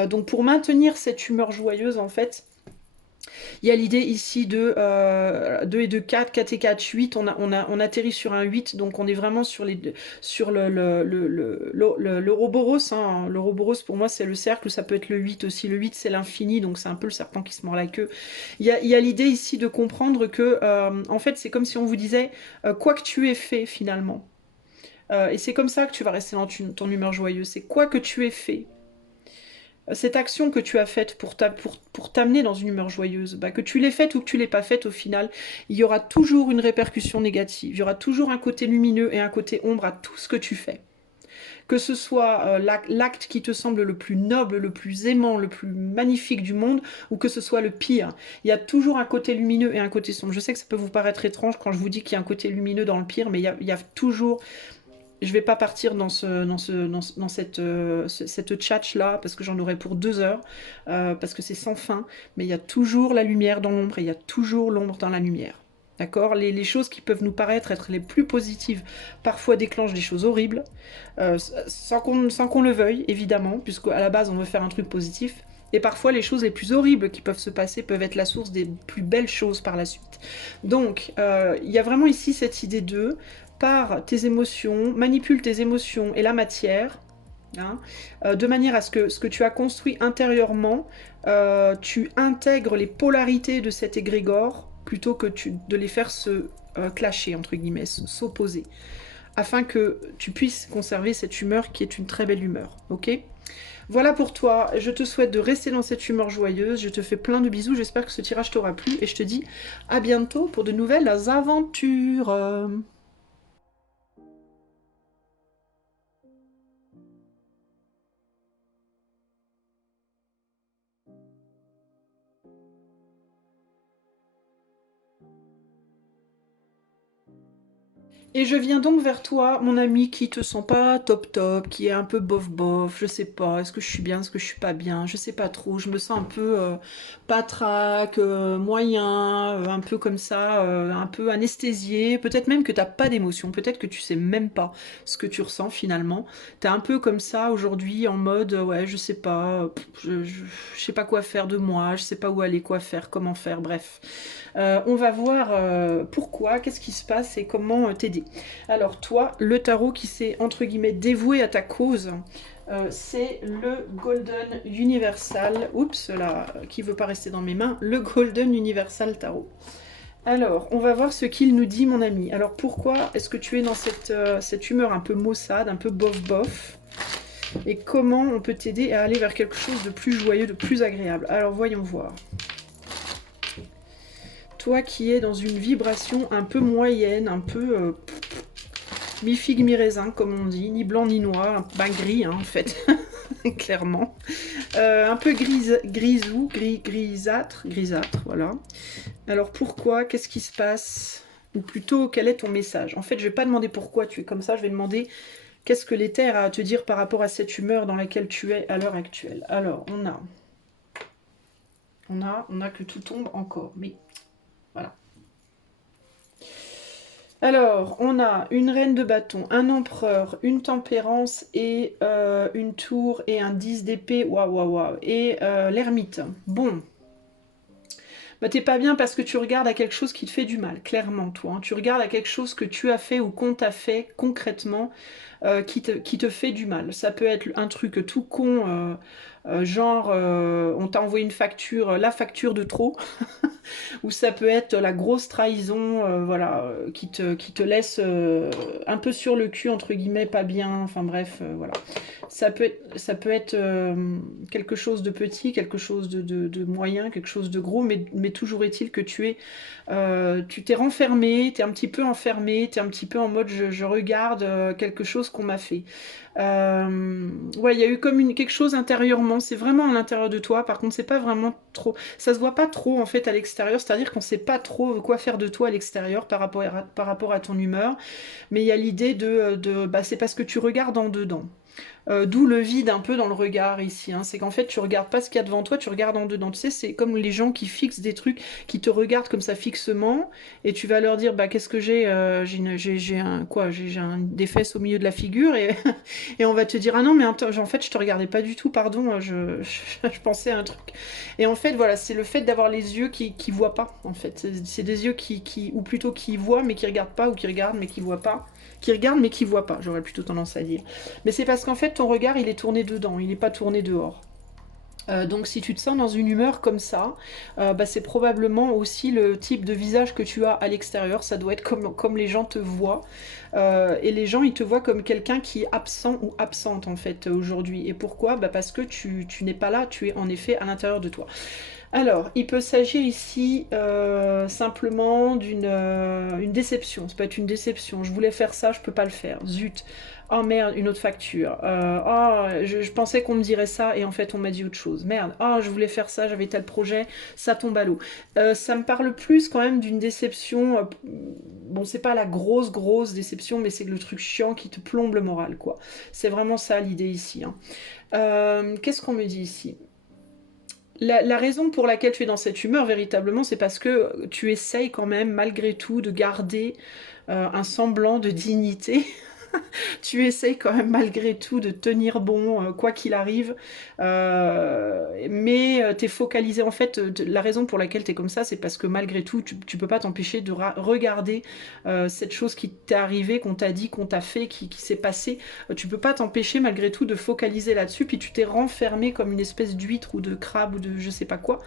Donc pour maintenir cette humeur joyeuse, en fait, il y a l'idée ici de 2 et 2, 4, 4 et 4, 8. On atterrit sur un 8, donc on est vraiment sur l'Ouroboros. Hein. L'Ouroboros, pour moi, c'est le cercle, ça peut être le 8 aussi. Le 8, c'est l'infini, donc c'est un peu le serpent qui se mord la queue. Il y a l'idée ici de comprendre que, en fait, c'est comme si on vous disait, quoi que tu aies fait, finalement. Et c'est comme ça que tu vas rester dans ton humeur joyeuse. C'est quoi que tu aies fait. Cette action que tu as faite pour t'amener dans une humeur joyeuse, que tu l'aies faite ou que tu l'aies pas faite, au final, il y aura toujours une répercussion négative. Il y aura toujours un côté lumineux et un côté ombre à tout ce que tu fais. Que ce soit l'acte qui te semble le plus noble, le plus aimant, le plus magnifique du monde, ou que ce soit le pire. Il y a toujours un côté lumineux et un côté sombre. Je sais que ça peut vous paraître étrange quand je vous dis qu'il y a un côté lumineux dans le pire, mais il y a toujours... Je vais pas partir dans cette tchatch-là, parce que j'en aurai pour 2 heures, parce que c'est sans fin, mais il y a toujours la lumière dans l'ombre, et il y a toujours l'ombre dans la lumière. D'accord? Les choses qui peuvent nous paraître être les plus positives, parfois déclenchent des choses horribles, sans qu'on le veuille, évidemment, puisqu'à la base, on veut faire un truc positif. Et parfois, les choses les plus horribles qui peuvent se passer peuvent être la source des plus belles choses par la suite. Donc, il y a vraiment ici cette idée de... par tes émotions, manipule tes émotions et la matière, hein, de manière à ce que tu as construit intérieurement, tu intègres les polarités de cet égrégore, plutôt que de les faire se clasher, entre guillemets, s'opposer, afin que tu puisses conserver cette humeur qui est une très belle humeur, ok ? Voilà pour toi, je te souhaite de rester dans cette humeur joyeuse, je te fais plein de bisous, j'espère que ce tirage t'aura plu et je te dis à bientôt pour de nouvelles aventures. Et je viens donc vers toi, mon ami, qui te sent pas top top, qui est un peu bof bof, je sais pas, est-ce que je suis bien, est-ce que je suis pas bien, je sais pas trop, je me sens un peu patraque, moyen, un peu comme ça, un peu anesthésié, peut-être même que t'as pas d'émotion, peut-être que tu sais même pas ce que tu ressens finalement, t'es un peu comme ça aujourd'hui en mode, ouais, je sais pas, je sais pas quoi faire de moi, je sais pas où aller, quoi faire, comment faire, bref. On va voir pourquoi, qu'est-ce qui se passe et comment t'aider. Alors toi, le tarot qui s'est entre guillemets dévoué à ta cause, c'est le Golden Universal. Oups, là, qui veut pas rester dans mes mains, le Golden Universal Tarot. Alors, on va voir ce qu'il nous dit, mon ami. Alors, pourquoi est-ce que tu es dans cette humeur un peu maussade, un peu bof-bof? Et comment on peut t'aider à aller vers quelque chose de plus joyeux, de plus agréable? Alors, voyons voir. Toi qui es dans une vibration un peu moyenne, un peu mi-figue, mi-raisin, comme on dit, ni blanc ni noir, ben gris hein, en fait, clairement. Un peu grisou, grisâtre, voilà. Alors pourquoi? Qu'est-ce qui se passe? Ou plutôt, quel est ton message? En fait, je vais pas demander pourquoi tu es comme ça, je vais demander qu'est-ce que l'éther a à te dire par rapport à cette humeur dans laquelle tu es à l'heure actuelle. Alors, on a que tout tombe encore, mais voilà. Alors, on a une reine de bâton, un empereur, une tempérance et une tour et un 10 d'épée, waouh, waouh, waouh, et l'ermite. Bon, bah t'es pas bien parce que tu regardes à quelque chose qui te fait du mal, clairement, toi. Hein. Tu regardes à quelque chose que tu as fait ou qu'on t'a fait concrètement qui te fait du mal. Ça peut être un truc tout con, genre on t'a envoyé une facture, la facture de trop. Ou ça peut être la grosse trahison, voilà, qui te laisse un peu sur le cul, entre guillemets, pas bien, enfin bref, voilà. Ça peut être quelque chose de petit, quelque chose de moyen, quelque chose de gros, mais toujours est-il que tu t'es renfermé, t'es un petit peu enfermé, t'es un petit peu en mode je regarde quelque chose qu'on m'a fait. Ouais, il y a eu comme quelque chose intérieurement, c'est vraiment à l'intérieur de toi, par contre c'est pas vraiment trop, ça se voit pas trop en fait à l'extérieur, c'est-à-dire qu'on sait pas trop quoi faire de toi à l'extérieur par rapport à ton humeur, mais il y a l'idée bah, c'est parce que tu regardes en dedans. D'où le vide un peu dans le regard ici. Hein. C'est qu'en fait, tu regardes pas ce qu'il y a devant toi, tu regardes en dedans. Tu sais, c'est comme les gens qui fixent des trucs, qui te regardent comme ça fixement, et tu vas leur dire, bah qu'est-ce que j'ai j'ai un quoi, des fesses au milieu de la figure, et, et on va te dire, ah non, mais en fait, je te regardais pas du tout, pardon, je pensais à un truc. Et en fait, voilà, c'est le fait d'avoir les yeux qui voient pas, en fait. C'est des yeux ou plutôt qui voient, mais qui regardent pas, ou qui regardent, mais qui voient pas. Qui regardent, mais qui voient pas, j'aurais plutôt tendance à dire. Mais c'est parce qu'en fait, ton regard, il est tourné dedans, il n'est pas tourné dehors. Donc si tu te sens dans une humeur comme ça, bah, c'est probablement aussi le type de visage que tu as à l'extérieur. Ça doit être comme les gens te voient. Et les gens, ils te voient comme quelqu'un qui est absent ou absente en fait aujourd'hui. Et pourquoi? Bah, parce que tu n'es pas là, tu es en effet à l'intérieur de toi. Alors, il peut s'agir ici simplement une déception. Ça peut être une déception. Je voulais faire ça, je peux pas le faire. Zut. Oh merde, une autre facture. Je pensais qu'on me dirait ça et en fait on m'a dit autre chose. Merde. Oh, je voulais faire ça, j'avais tel projet, ça tombe à l'eau. Ça me parle plus quand même d'une déception. Bon, c'est pas la grosse déception, mais c'est le truc chiant qui te plombe le moral, quoi. C'est vraiment ça l'idée ici. Hein. Qu'est-ce qu'on me dit ici? La raison pour laquelle tu es dans cette humeur, véritablement, c'est parce que tu essayes quand même, malgré tout, de garder un semblant de dignité. Tu essayes quand même, malgré tout, de tenir bon, quoi qu'il arrive. Mais tu es focalisé, en fait, la raison pour laquelle tu es comme ça, c'est parce que malgré tout, tu peux pas t'empêcher de regarder cette chose qui t'est arrivée, qu'on t'a dit, qu'on t'a fait, qui s'est passé. Tu peux pas t'empêcher, malgré tout, de focaliser là-dessus, puis tu t'es renfermé comme une espèce d'huître ou de crabe ou de je sais pas quoi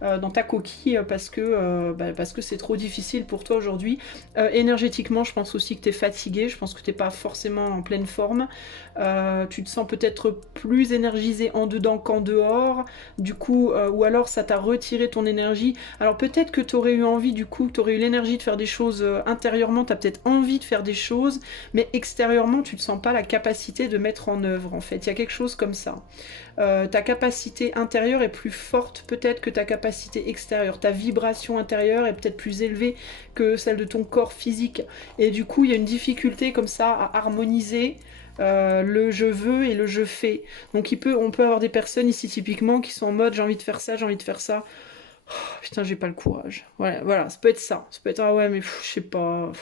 dans ta coquille parce que c'est trop difficile pour toi aujourd'hui. Énergétiquement, je pense aussi que tu es fatigué, je pense que t'es pas forcément forcément en pleine forme. Tu te sens peut-être plus énergisé en dedans qu'en dehors, du coup, ou alors ça t'a retiré ton énergie. Alors peut-être que tu aurais eu envie, du coup, tu aurais eu l'énergie de faire des choses intérieurement, tu as peut-être envie de faire des choses, mais extérieurement, tu ne sens pas la capacité de mettre en œuvre, en fait. Il y a quelque chose comme ça. Ta capacité intérieure est plus forte peut-être que ta capacité extérieure. Ta vibration intérieure est peut-être plus élevée que celle de ton corps physique. Et du coup, il y a une difficulté comme ça à harmoniser le je veux et le je fais. Donc on peut avoir des personnes ici typiquement qui sont en mode j'ai envie de faire ça, j'ai envie de faire ça. Oh, putain, j'ai pas le courage. Voilà, ça peut être ça. Ça peut être ah ouais, mais je sais pas.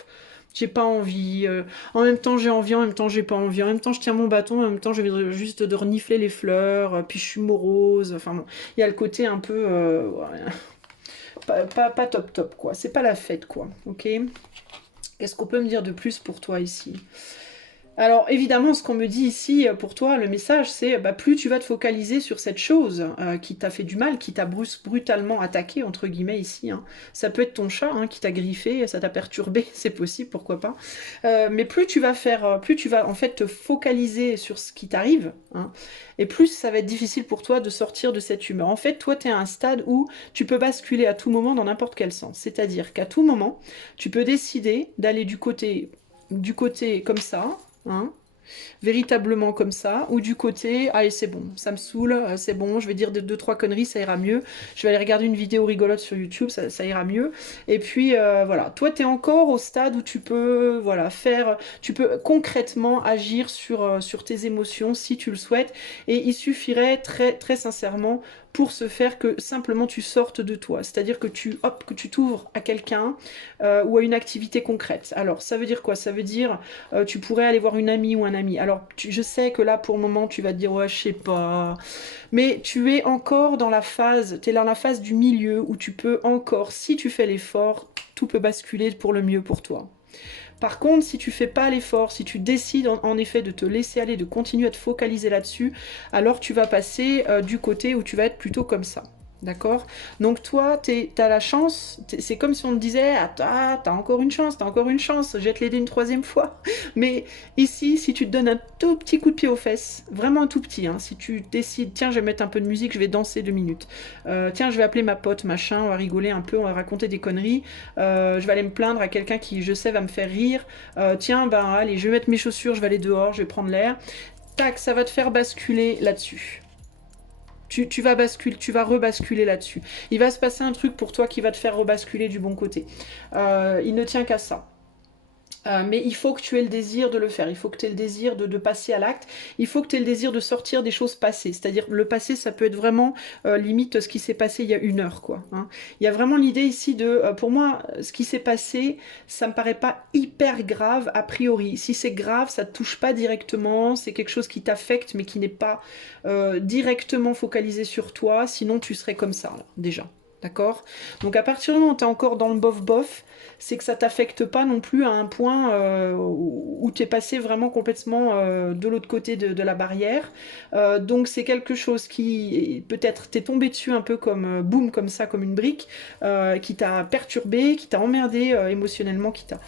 J'ai pas envie. En même temps, j'ai envie, en même temps, j'ai pas envie. En même temps, je tiens mon bâton, en même temps, j'ai envie juste de renifler les fleurs. Puis je suis morose. Enfin bon, il y a le côté un peu. Ouais, pas top top, quoi. C'est pas la fête, quoi. Ok. Qu'est-ce qu'on peut me dire de plus pour toi ici? Alors évidemment, ce qu'on me dit ici pour toi, le message, c'est bah, plus tu vas te focaliser sur cette chose qui t'a fait du mal, qui t'a brutalement attaqué, entre guillemets, ici. Hein. Ça peut être ton chat qui t'a griffé, ça t'a perturbé, c'est possible, pourquoi pas. Mais plus tu vas plus tu vas en fait te focaliser sur ce qui t'arrive, hein, et plus ça va être difficile pour toi de sortir de cette humeur. En fait, toi, tu es à un stade où tu peux basculer à tout moment dans n'importe quel sens. C'est-à-dire qu'à tout moment, tu peux décider d'aller du côté comme ça, hein, véritablement comme ça, ou du côté, allez c'est bon, ça me saoule, c'est bon, je vais dire deux, trois conneries, ça ira mieux, je vais aller regarder une vidéo rigolote sur YouTube, ça ira mieux, et puis voilà, toi tu es encore au stade où tu peux, voilà, tu peux concrètement agir sur tes émotions si tu le souhaites, et il suffirait très, très sincèrement pour ce faire que simplement tu sortes de toi, c'est-à-dire que que tu t'ouvres à quelqu'un ou à une activité concrète. Alors ça veut dire quoi? Ça veut dire tu pourrais aller voir une amie ou un ami. Alors, je sais que là, pour le moment, tu vas te dire, ouais, je sais pas. Mais tu es encore dans tu es dans la phase du milieu où tu peux encore, si tu fais l'effort, tout peut basculer pour le mieux pour toi. Par contre, si tu fais pas l'effort, si tu décides en effet de te laisser aller, de continuer à te focaliser là-dessus, alors tu vas passer du côté où tu vas être plutôt comme ça. D'accord? Donc toi, t'as la chance, c'est comme si on te disait, ah, t'as encore une chance, je vais te l'aider une troisième fois. Mais ici, si tu te donnes un tout petit coup de pied aux fesses, vraiment un tout petit, hein, si tu décides, tiens, je vais mettre un peu de musique, je vais danser 2 minutes. Tiens, je vais appeler ma pote, machin, on va rigoler un peu, on va raconter des conneries. Je vais aller me plaindre à quelqu'un qui, je sais, va me faire rire. Tiens, ben allez, je vais mettre mes chaussures, je vais aller dehors, je vais prendre l'air. Tac, ça va te faire basculer là-dessus. Tu vas rebasculer là-dessus. Il va se passer un truc pour toi qui va te faire rebasculer du bon côté. Il ne tient qu'à ça. Mais il faut que tu aies le désir de le faire, il faut que tu aies le désir de passer à l'acte, il faut que tu aies le désir de sortir des choses passées. C'est-à-dire le passé, ça peut être vraiment limite ce qui s'est passé il y a 1 heure, quoi. Hein. Il y a vraiment l'idée ici pour moi, ce qui s'est passé, ça me paraît pas hyper grave a priori. Si c'est grave, ça te touche pas directement, c'est quelque chose qui t'affecte mais qui n'est pas directement focalisé sur toi, sinon tu serais comme ça, là, déjà. D'accord? Donc à partir du moment où tu es encore dans le bof-bof, c'est que ça t'affecte pas non plus à un point où tu es passé vraiment complètement de l'autre côté de la barrière. Donc c'est quelque chose qui, peut-être, t'es tombé dessus un peu comme boum, comme ça, comme une brique, qui t'a perturbé, qui t'a emmerdé émotionnellement, qui t'a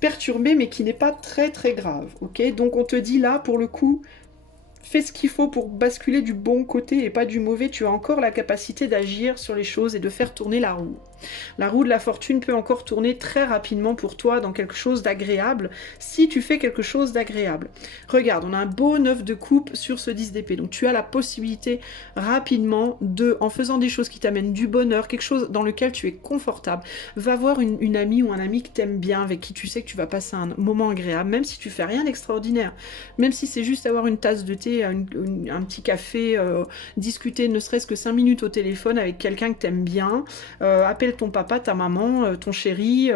perturbé, mais qui n'est pas très très grave. Ok? Donc on te dit là, pour le coup, fais ce qu'il faut pour basculer du bon côté et pas du mauvais. Tu as encore la capacité d'agir sur les choses et de faire tourner la roue. La roue de la fortune peut encore tourner très rapidement pour toi dans quelque chose d'agréable si tu fais quelque chose d'agréable. Regarde, on a un beau 9 de coupe sur ce 10 d'épée. Donc tu as la possibilité rapidement en faisant des choses qui t'amènent du bonheur, quelque chose dans lequel tu es confortable, va voir une amie ou un ami que t'aimes bien, avec qui tu sais que tu vas passer un moment agréable, même si tu fais rien d'extraordinaire, même si c'est juste avoir une tasse de thé, un petit café, discuter ne serait-ce que 5 minutes au téléphone avec quelqu'un que t'aimes bien, appelle ton papa, ta maman, ton chéri,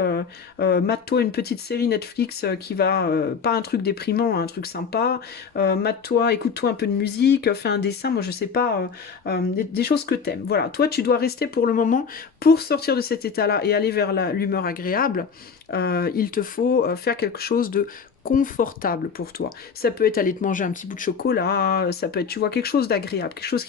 mate-toi une petite série Netflix qui va, pas un truc déprimant, un truc sympa, mate-toi, écoute-toi un peu de musique, fais un dessin, moi je sais pas, des choses que t'aimes. Voilà, toi tu dois rester pour le moment, pour sortir de cet état-là et aller vers l'humeur agréable, il te faut faire quelque chose de confortable pour toi. Ça peut être aller te manger un petit bout de chocolat, ça peut être, tu vois, quelque chose d'agréable, quelque chose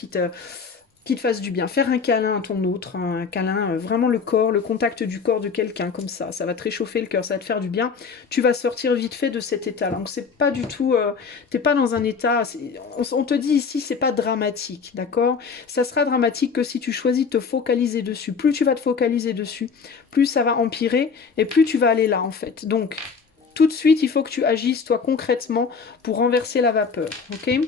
qui te fasse du bien. Faire un câlin à ton autre, un câlin, vraiment le corps, le contact du corps de quelqu'un comme ça va te réchauffer le cœur, ça va te faire du bien. Tu vas sortir vite fait de cet état-là. Donc c'est pas du tout, t'es pas dans un état, on te dit ici c'est pas dramatique, d'accord? Ça sera dramatique que si tu choisis de te focaliser dessus. Plus tu vas te focaliser dessus, plus ça va empirer et plus tu vas aller là en fait. Donc tout de suite il faut que tu agisses toi concrètement pour renverser la vapeur, ok?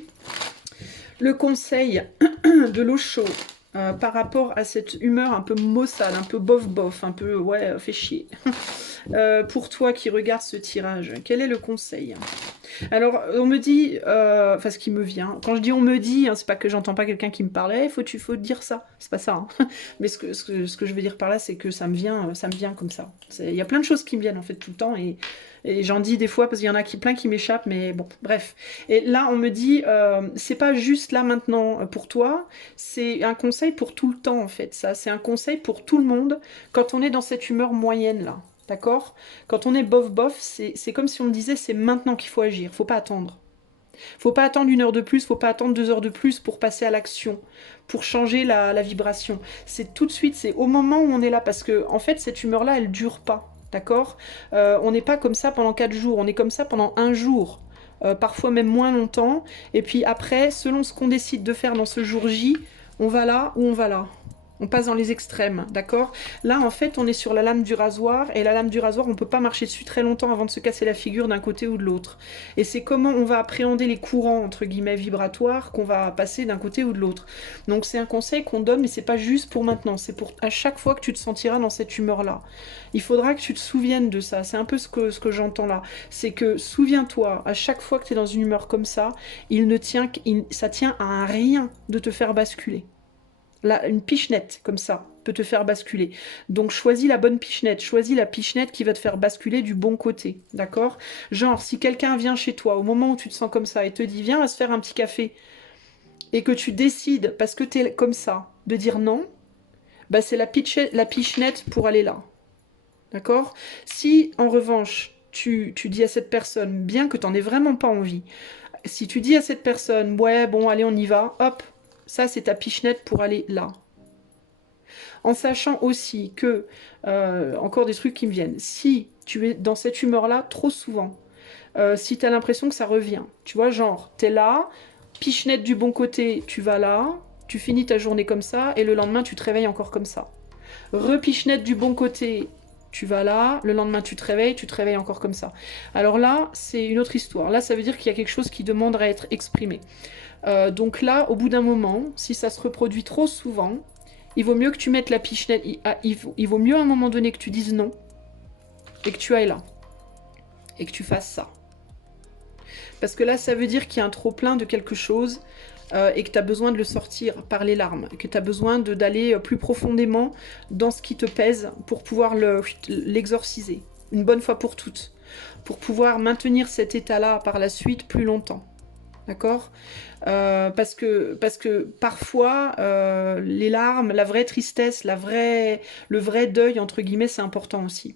Le conseil de l'eau chaude par rapport à cette humeur un peu maussade, un peu bof-bof, un peu, ouais, fait chier. Pour toi qui regarde ce tirage, quel est le conseil? Alors, on me dit, enfin, ce qui me vient, quand je dis on me dit, hein, c'est pas que j'entends pas quelqu'un qui me parlait, faut dire ça, c'est pas ça. Hein. Mais ce que je veux dire par là, c'est que ça me vient comme ça. Il y a plein de choses qui me viennent en fait tout le temps et j'en dis des fois parce qu'il y en a plein qui m'échappent, mais bon, bref. Et là, on me dit, c'est pas juste là maintenant pour toi, c'est un conseil pour tout le temps en fait. Ça, c'est un conseil pour tout le monde quand on est dans cette humeur moyenne là. D'accord? Quand on est bof-bof, c'est comme si on me disait c'est maintenant qu'il faut agir, faut pas attendre. Faut pas attendre 1 heure de plus, faut pas attendre 2 heures de plus pour passer à l'action, pour changer la vibration. C'est tout de suite, c'est au moment où on est là, parce que en fait cette humeur-là, elle dure pas. D'accord? On n'est pas comme ça pendant 4 jours, on est comme ça pendant 1 jour. Parfois même moins longtemps. Et puis après, selon ce qu'on décide de faire dans ce jour J, on va là ou on va là. On passe dans les extrêmes, d'accord? Là, en fait, on est sur la lame du rasoir, et la lame du rasoir, on ne peut pas marcher dessus très longtemps avant de se casser la figure d'un côté ou de l'autre. Et c'est comment on va appréhender les courants, entre guillemets, vibratoires, qu'on va passer d'un côté ou de l'autre. Donc c'est un conseil qu'on donne, mais c'est pas juste pour maintenant, c'est pour à chaque fois que tu te sentiras dans cette humeur-là. Il faudra que tu te souviennes de ça, c'est un peu ce que j'entends là. C'est que, souviens-toi, à chaque fois que tu es dans une humeur comme ça, ça tient à un rien de te faire basculer. Là, une pichenette, comme ça, peut te faire basculer. Donc choisis la bonne pichenette, choisis la pichenette qui va te faire basculer du bon côté, d'accord? Genre, si quelqu'un vient chez toi au moment où tu te sens comme ça et te dit viens, on va se faire un petit café, et que tu décides, parce que tu es comme ça, de dire non, bah c'est la pichenette pour aller là, d'accord? Si, en revanche, tu dis à cette personne, bien que tu n'en aies vraiment pas envie, si tu dis à cette personne, ouais, bon, allez, on y va, hop, ça c'est ta pichenette pour aller là. En sachant aussi que, encore des trucs qui me viennent, si tu es dans cette humeur-là trop souvent, si tu as l'impression que ça revient, tu vois, genre, t'es là, pichenette du bon côté, tu vas là, tu finis ta journée comme ça, et le lendemain, tu te réveilles encore comme ça. Repichenette du bon côté, tu vas là, le lendemain, tu te réveilles encore comme ça. Alors là, c'est une autre histoire. Là, ça veut dire qu'il y a quelque chose qui demande à être exprimé. Donc là, au bout d'un moment, si ça se reproduit trop souvent, il vaut mieux que tu mettes la pichenette, il vaut mieux à un moment donné que tu dises non, et que tu ailles là, et que tu fasses ça. Parce que là, ça veut dire qu'il y a un trop-plein de quelque chose, et que tu as besoin de le sortir par les larmes, que tu as besoin d'aller plus profondément dans ce qui te pèse pour pouvoir l'exorciser, une bonne fois pour toutes, pour pouvoir maintenir cet état-là par la suite plus longtemps. D'accord? Parce que parfois, les larmes, la vraie tristesse, le vrai deuil, entre guillemets, c'est important aussi.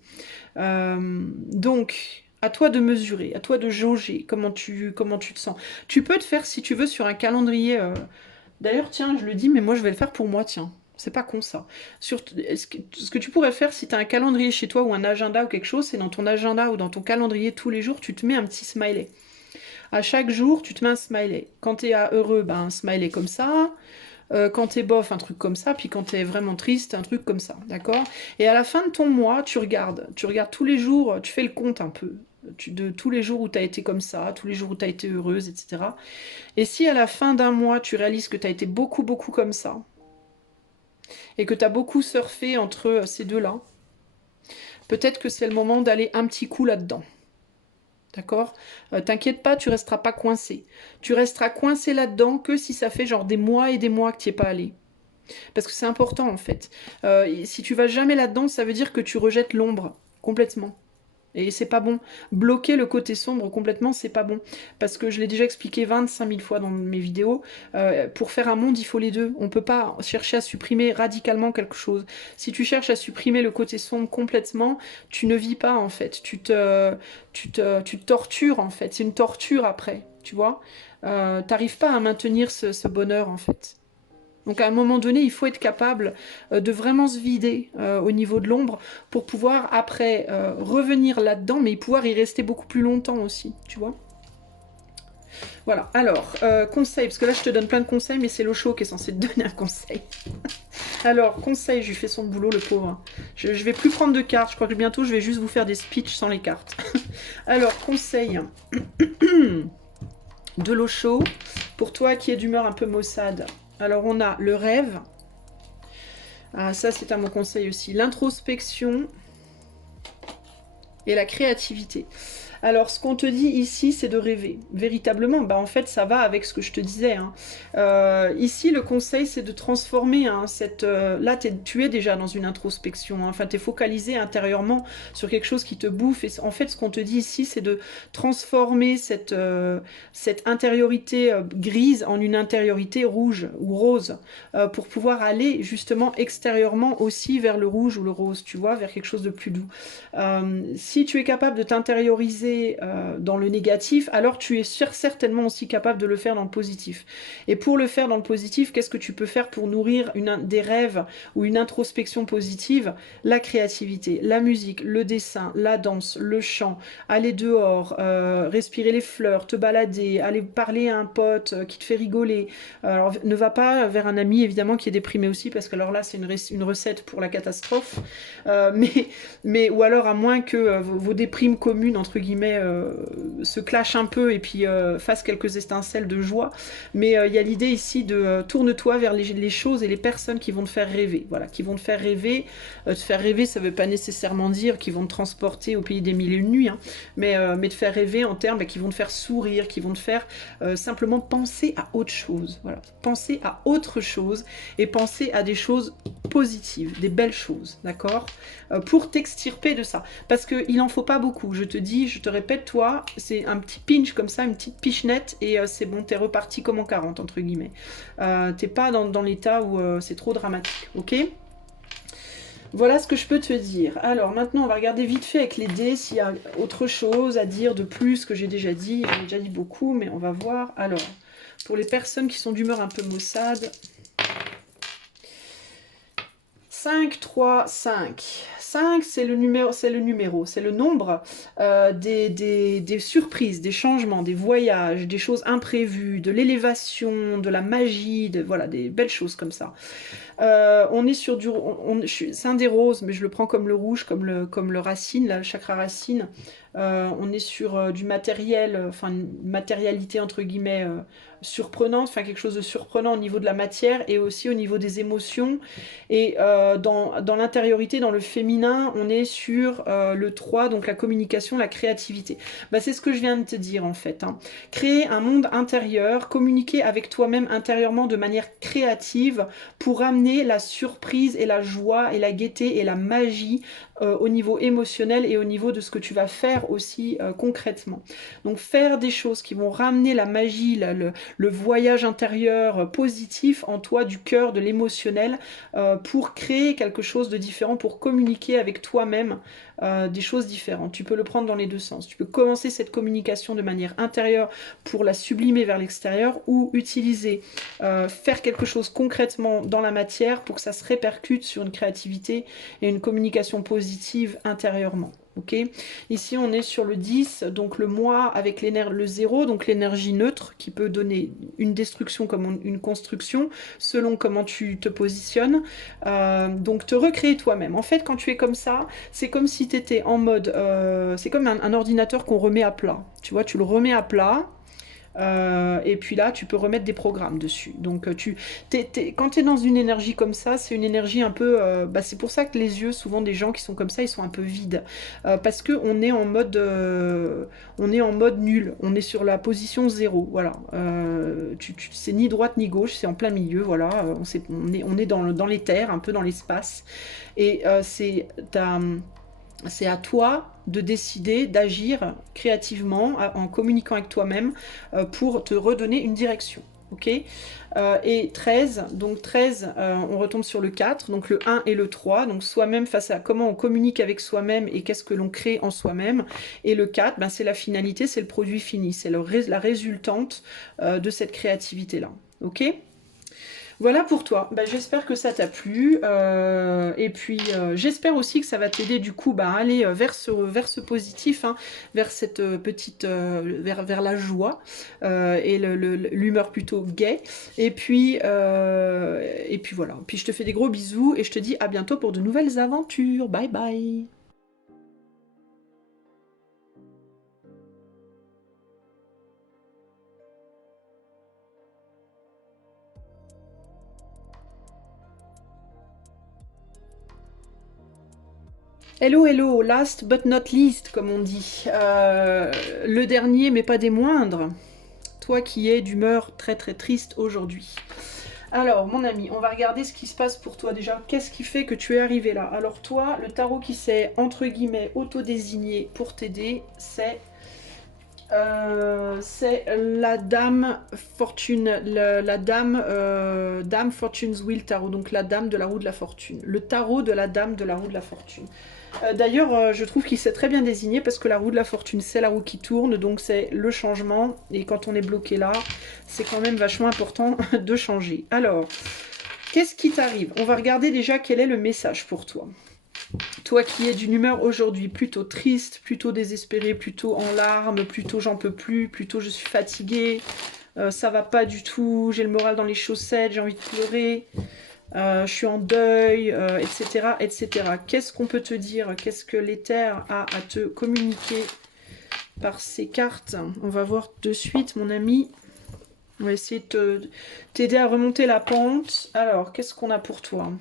Donc, à toi de mesurer, à toi de jauger comment tu te sens. Tu peux te faire, si tu veux, sur un calendrier. D'ailleurs, tiens, je le dis, mais moi, je vais le faire pour moi, tiens. C'est pas con ça. Ce que tu pourrais faire si tu as un calendrier chez toi ou un agenda ou quelque chose, c'est dans ton agenda ou dans ton calendrier tous les jours, tu te mets un petit smiley. À chaque jour, tu te mets un smiley. Quand t'es heureux, ben, un smiley comme ça. Quand t'es bof, un truc comme ça. Puis quand t'es vraiment triste, un truc comme ça. D'accord? Et à la fin de ton mois, tu regardes. Tu regardes tous les jours, tu fais le compte un peu. De tous les jours où t'as été comme ça, tous les jours où t'as été heureuse, etc. Et si à la fin d'un mois, tu réalises que t'as été beaucoup, beaucoup comme ça, et que t'as beaucoup surfé entre ces deux-là, peut-être que c'est le moment d'aller un petit coup là-dedans. D'accord? T'inquiète pas, tu resteras pas coincé. Tu resteras coincé là-dedans que si ça fait genre des mois et des mois que tu n'y es pas allé. Parce que c'est important en fait. Si tu vas jamais là-dedans, ça veut dire que tu rejettes l'ombre complètement. Et c'est pas bon. Bloquer le côté sombre complètement, c'est pas bon. Parce que je l'ai déjà expliqué 25 000 fois dans mes vidéos, pour faire un monde, il faut les deux. On peut pas chercher à supprimer radicalement quelque chose. Si tu cherches à supprimer le côté sombre complètement, tu ne vis pas en fait. Tu te tortures en fait. C'est une torture après, tu vois. T'arrives pas à maintenir ce bonheur en fait. Donc à un moment donné, il faut être capable de vraiment se vider au niveau de l'ombre pour pouvoir après revenir là-dedans, mais pouvoir y rester beaucoup plus longtemps aussi, tu vois. Voilà, alors, conseil, parce que là je te donne plein de conseils, mais c'est l'Osho qui est censé te donner un conseil. Alors, conseil, je lui fais son boulot, le pauvre. Je vais plus prendre de cartes, je crois que bientôt je vais juste vous faire des speeches sans les cartes. Alors, conseil de l'Osho, pour toi qui es d'humeur un peu maussade. Alors, on a le rêve. Ah, ça, c'est à mon conseil aussi. L'introspection et la créativité. Alors, ce qu'on te dit ici, c'est de rêver. Véritablement, bah, en fait, ça va avec ce que je te disais. Hein. Ici, le conseil, c'est de transformer cette... là, tu es déjà dans une introspection. Hein. Enfin, tu es focalisé intérieurement sur quelque chose qui te bouffe. Et en fait, ce qu'on te dit ici, c'est de transformer cette intériorité grise en une intériorité rouge ou rose pour pouvoir aller justement extérieurement aussi vers le rouge ou le rose, tu vois, vers quelque chose de plus doux. Si tu es capable de t'intérioriser dans le négatif, alors tu es certainement aussi capable de le faire dans le positif. Et pour le faire dans le positif, qu'est-ce que tu peux faire pour nourrir des rêves ou une introspection positive? La créativité, la musique, le dessin, la danse, le chant, aller dehors, respirer les fleurs, te balader, aller parler à un pote qui te fait rigoler. Alors ne va pas vers un ami évidemment qui est déprimé aussi, parce que alors là c'est une recette pour la catastrophe. Mais ou alors à moins que vos déprimes communes entre guillemets se clashent un peu et puis fassent quelques étincelles de joie. Mais il y a l'idée ici de tourne-toi vers les choses et les personnes qui vont te faire rêver. Voilà, qui vont te faire rêver. Te faire rêver, ça ne veut pas nécessairement dire qu'ils vont te transporter au pays des mille et une nuits, hein, mais te faire rêver en termes qui vont te faire sourire, qui vont te faire simplement penser à autre chose. Voilà, penser à autre chose et penser à des choses positives, des belles choses, d'accord, pour t'extirper de ça. Parce qu'il n'en faut pas beaucoup. Je te dis, je te répète, toi, c'est un petit pinch comme ça, une petite pichenette, et c'est bon, t'es reparti comme en 40, entre guillemets. T'es pas dans l'état où c'est trop dramatique, ok? Voilà ce que je peux te dire. Alors maintenant, on va regarder vite fait avec les dés s'il y a autre chose à dire de plus que j'ai déjà dit. J'ai déjà dit beaucoup, mais on va voir. Alors, pour les personnes qui sont d'humeur un peu maussade... 5, 3, 5. 5, c'est le numéro, c'est le nombre des surprises, des changements, des voyages, des choses imprévues, de l'élévation, de la magie, voilà, des belles choses comme ça. On est sur du... c'est un des roses, mais je le prends comme le rouge, comme le racine, là, le chakra racine. On est sur du matériel, enfin une matérialité entre guillemets surprenante, enfin quelque chose de surprenant au niveau de la matière et aussi au niveau des émotions. Et dans l'intériorité, dans le féminin, on est sur le 3, donc la communication, la créativité. Bah, c'est ce que je viens de te dire en fait. Hein. Créer un monde intérieur, communiquer avec toi-même intérieurement de manière créative pour amener la surprise et la joie et la gaieté et la magie au niveau émotionnel et au niveau de ce que tu vas faire aussi concrètement. Donc faire des choses qui vont ramener la magie, le voyage intérieur positif en toi, du cœur, de l'émotionnel, pour créer quelque chose de différent, pour communiquer avec toi-même des choses différentes. Tu peux le prendre dans les deux sens. Tu peux commencer cette communication de manière intérieure pour la sublimer vers l'extérieur, ou utiliser, faire quelque chose concrètement dans la matière pour que ça se répercute sur une créativité et une communication positive intérieurement. Okay. Ici on est sur le 10, donc le moi avec le 0, donc l'énergie neutre qui peut donner une destruction comme une construction selon comment tu te positionnes. Donc te recréer toi-même. En fait quand tu es comme ça, c'est comme si tu étais en mode... c'est comme un ordinateur qu'on remet à plat. Tu vois, tu le remets à plat. Et puis là, tu peux remettre des programmes dessus. Donc, quand tu es dans une énergie comme ça, c'est une énergie un peu... c'est pour ça que les yeux, souvent, des gens qui sont comme ça, ils sont un peu vides. Parce qu'on est en mode... on est en mode nul. On est sur la position 0. Voilà. C'est ni droite ni gauche, c'est en plein milieu. Voilà. On est dans l'éther, un peu dans l'espace. Et c'est à toi de décider d'agir créativement en communiquant avec toi-même pour te redonner une direction. Ok, et 13, donc 13, on retombe sur le 4, donc le 1 et le 3, donc soi-même face à comment on communique avec soi-même et qu'est-ce que l'on crée en soi-même. Et le 4, c'est la finalité, c'est le produit fini, c'est la résultante de cette créativité-là. Ok ? Voilà pour toi. Bah, j'espère que ça t'a plu. Et puis, j'espère aussi que ça va t'aider du coup bah, à aller vers ce positif, hein, vers cette petite, vers la joie et l'humeur plutôt gaie. Et puis voilà. Puis je te fais des gros bisous et je te dis à bientôt pour de nouvelles aventures. Bye bye. Hello, hello, last but not least, comme on dit. Le dernier, mais pas des moindres. Toi qui es d'humeur très très triste aujourd'hui. Alors, mon ami, on va regarder ce qui se passe pour toi déjà. Qu'est-ce qui fait que tu es arrivé là? Alors toi, le tarot qui s'est, entre guillemets, auto-désigné pour t'aider, c'est la dame fortune, la dame, dame Fortune's Wheel Tarot, donc la dame de la roue de la fortune. Le tarot de la dame de la roue de la fortune. D'ailleurs, je trouve qu'il s'est très bien désigné parce que la roue de la fortune, c'est la roue qui tourne, donc c'est le changement. Et quand on est bloqué là, c'est quand même vachement important de changer. Alors, qu'est-ce qui t'arrive? On va regarder déjà quel est le message pour toi. Toi qui es d'une humeur aujourd'hui plutôt triste, plutôt désespérée, plutôt en larmes, plutôt j'en peux plus, plutôt je suis fatiguée, ça va pas du tout, j'ai le moral dans les chaussettes, j'ai envie de pleurer, je suis en deuil, etc., etc. Qu'est-ce qu'on peut te dire? Qu'est-ce que l'éther a à te communiquer par ces cartes? On va voir de suite, mon ami. On va essayer de t'aider à remonter la pente. Alors, qu'est-ce qu'on a pour toi?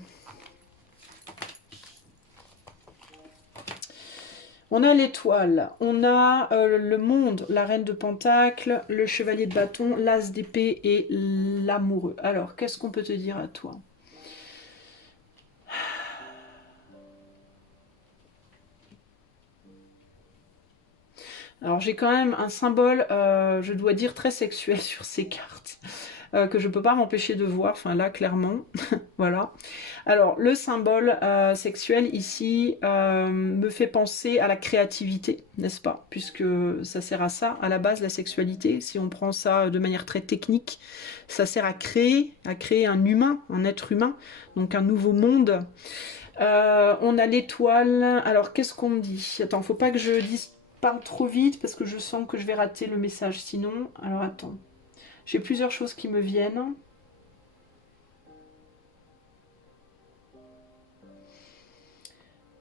On a l'étoile, on a le monde, la reine de pentacle, le chevalier de bâton, l'as d'épée et l'amoureux. Alors, qu'est-ce qu'on peut te dire à toi? Alors, j'ai quand même un symbole, je dois dire, très sexuel sur ces cartes, que je ne peux pas m'empêcher de voir, enfin là, clairement, voilà. Alors, le symbole sexuel ici me fait penser à la créativité, n'est-ce pas? Puisque ça sert à ça, à la base, la sexualité. Si on prend ça de manière très technique, ça sert à créer un humain, un être humain, donc un nouveau monde. On a l'étoile. Alors, qu'est-ce qu'on me dit? Attends, faut pas que je parle trop vite parce que je sens que je vais rater le message sinon. Alors, attends. J'ai plusieurs choses qui me viennent.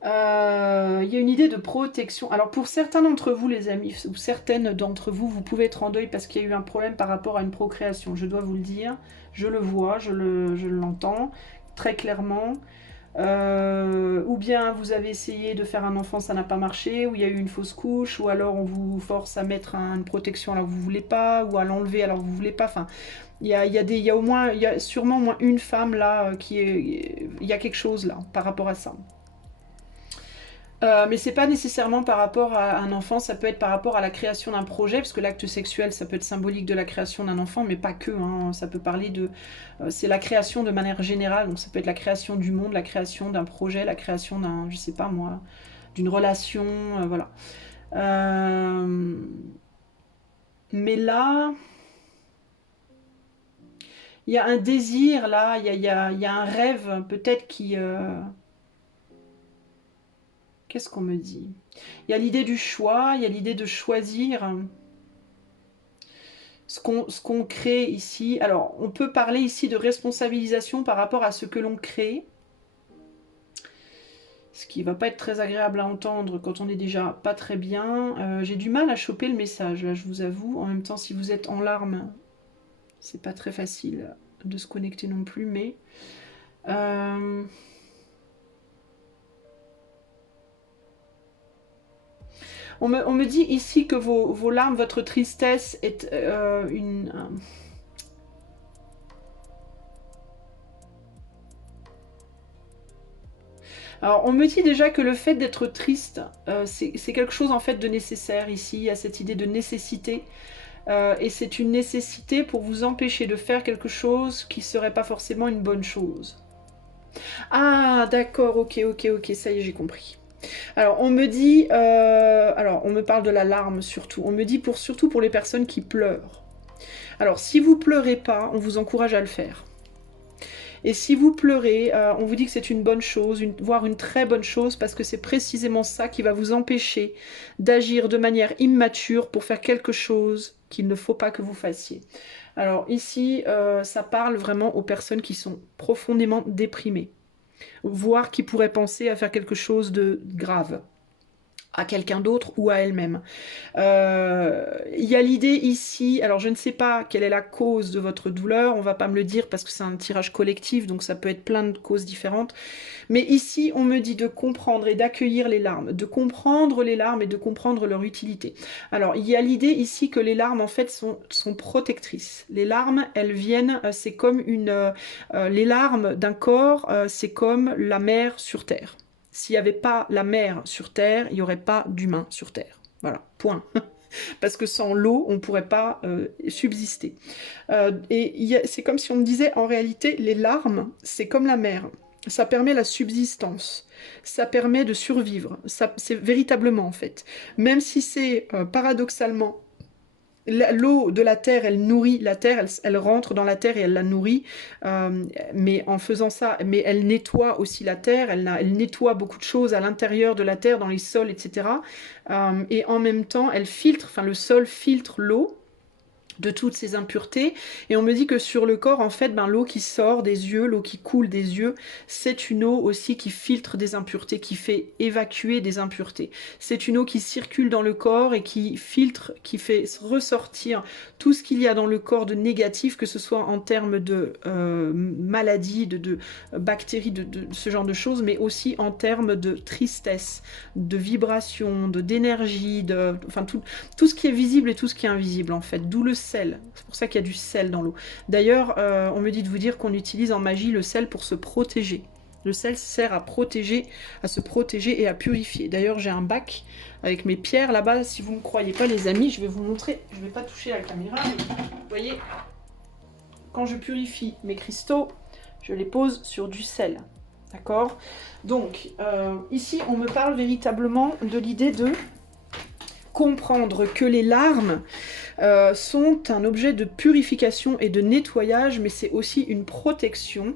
Il y a une idée de protection. Alors pour certains d'entre vous, les amis, ou certaines d'entre vous, vous pouvez être en deuil parce qu'il y a eu un problème par rapport à une procréation. Je dois vous le dire. Je le vois, je l'entends très clairement. Ou bien vous avez essayé de faire un enfant, ça n'a pas marché, ou il y a eu une fausse couche, ou alors on vous force à mettre une protection alors que vous ne voulez pas, ou à l'enlever alors que vous ne voulez pas. Enfin, il y a au moins, il y a sûrement au moins une femme là qui est, il y a quelque chose là par rapport à ça. Mais c'est pas nécessairement par rapport à un enfant, ça peut être par rapport à la création d'un projet, parce que l'acte sexuel, ça peut être symbolique de la création d'un enfant, mais pas que, hein, ça peut parler de... c'est la création de manière générale, donc ça peut être la création du monde, la création d'un projet, la création d'un, je sais pas moi, d'une relation, voilà. Euh, mais là, il y a un désir, là, il y a un rêve peut-être qui... qu'est-ce qu'on me dit? Il y a l'idée du choix, il y a l'idée de choisir ce qu'on crée ici. Alors, on peut parler ici de responsabilisation par rapport à ce que l'on crée. Ce qui va pas être très agréable à entendre quand on est déjà pas très bien. J'ai du mal à choper le message, là, je vous avoue. En même temps, si vous êtes en larmes, c'est pas très facile de se connecter non plus, mais... on me dit ici que vos larmes, votre tristesse est une... Alors, on me dit déjà que le fait d'être triste, c'est quelque chose en fait de nécessaire ici. Il y a cette idée de nécessité. Et c'est une nécessité pour vous empêcher de faire quelque chose qui serait pas forcément une bonne chose. Ah, d'accord, ok, ok, ok, ça y est, j'ai compris. Alors, on me dit, alors, on me parle de la larme surtout. On me dit surtout pour les personnes qui pleurent. Alors, si vous pleurez pas, on vous encourage à le faire. Et si vous pleurez, on vous dit que c'est une bonne chose, voire une très bonne chose, parce que c'est précisément ça qui va vous empêcher d'agir de manière immature pour faire quelque chose qu'il ne faut pas que vous fassiez. Alors ici, ça parle vraiment aux personnes qui sont profondément déprimées, voire qui pourraient penser à faire quelque chose de grave à quelqu'un d'autre ou à elle-même. Il y a l'idée ici, alors je ne sais pas quelle est la cause de votre douleur, on va pas me le dire parce que c'est un tirage collectif, donc ça peut être plein de causes différentes, mais ici on me dit de comprendre et d'accueillir les larmes, de comprendre les larmes et de comprendre leur utilité. Alors il y a l'idée ici que les larmes en fait sont protectrices. Les larmes, elles viennent, c'est comme les larmes d'un corps, c'est comme la mer sur terre. S'il n'y avait pas la mer sur Terre, il n'y aurait pas d'humains sur Terre. Voilà, point. Parce que sans l'eau, on ne pourrait pas subsister. Et c'est comme si on me disait, en réalité, les larmes, c'est comme la mer. Ça permet la subsistance. Ça permet de survivre. C'est véritablement, en fait. Même si c'est paradoxalement l'eau de la terre, elle nourrit la terre, elle rentre dans la terre et elle la nourrit, mais en faisant ça, mais elle nettoie aussi la terre, elle nettoie beaucoup de choses à l'intérieur de la terre, dans les sols, etc. Et en même temps, elle filtre, enfin le sol filtre l'eau de toutes ces impuretés, et on me dit que sur le corps, en fait, l'eau qui sort des yeux, l'eau qui coule des yeux, c'est une eau aussi qui filtre des impuretés, qui fait évacuer des impuretés. C'est une eau qui circule dans le corps et qui filtre, qui fait ressortir tout ce qu'il y a dans le corps de négatif, que ce soit en termes de maladies, de bactéries, de ce genre de choses, mais aussi en termes de tristesse, de vibration, d'énergie, enfin tout ce qui est visible et tout ce qui est invisible, en fait, d'où le sel. C'est pour ça qu'il y a du sel dans l'eau. D'ailleurs, on me dit de vous dire qu'on utilise en magie le sel pour se protéger. Le sel sert à protéger, à se protéger et à purifier. D'ailleurs, j'ai un bac avec mes pierres là-bas. Si vous ne me croyez pas, les amis, je vais vous montrer. Je ne vais pas toucher la caméra, mais vous voyez, quand je purifie mes cristaux, je les pose sur du sel. D'accord? Donc, ici, on me parle véritablement de l'idée de comprendre que les larmes sont un objet de purification et de nettoyage, mais c'est aussi une protection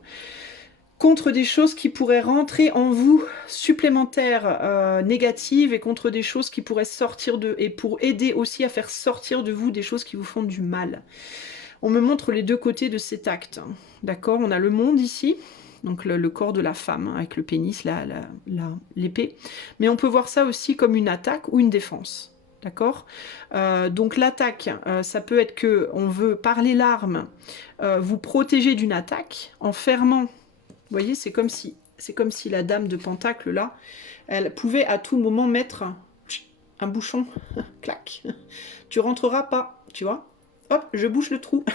contre des choses qui pourraient rentrer en vous supplémentaires négatives, et contre des choses qui pourraient sortir et pour aider aussi à faire sortir de vous des choses qui vous font du mal. On me montre les deux côtés de cet acte. D'accord? On a le monde ici, donc le corps de la femme, avec le pénis, l'épée. Mais on peut voir ça aussi comme une attaque ou une défense. D'accord? Donc l'attaque, ça peut être que on veut, par les larmes, vous protéger d'une attaque en fermant. Vous voyez, c'est comme si la dame de Pentacle, là, elle pouvait à tout moment mettre un bouchon. Clac. Tu rentreras pas, tu vois? Hop, je bouche le trou.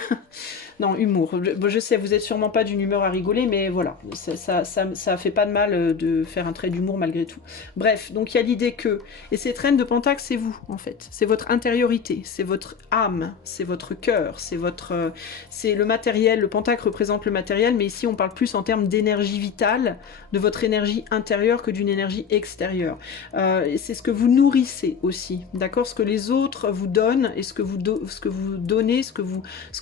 Non, humour. Je sais, vous êtes sûrement pas d'une humeur à rigoler, mais voilà, ça fait pas de mal de faire un trait d'humour malgré tout. Bref, donc il y a l'idée que, et cette reine de Pentacle, c'est vous, en fait. C'est votre intériorité, c'est votre âme, c'est votre cœur, c'est le matériel. Le Pentacle représente le matériel, mais ici on parle plus en termes d'énergie vitale, de votre énergie intérieure que d'une énergie extérieure. C'est ce que vous nourrissez aussi, d'accord? Ce que les autres vous donnent et ce que vous donnez, ce que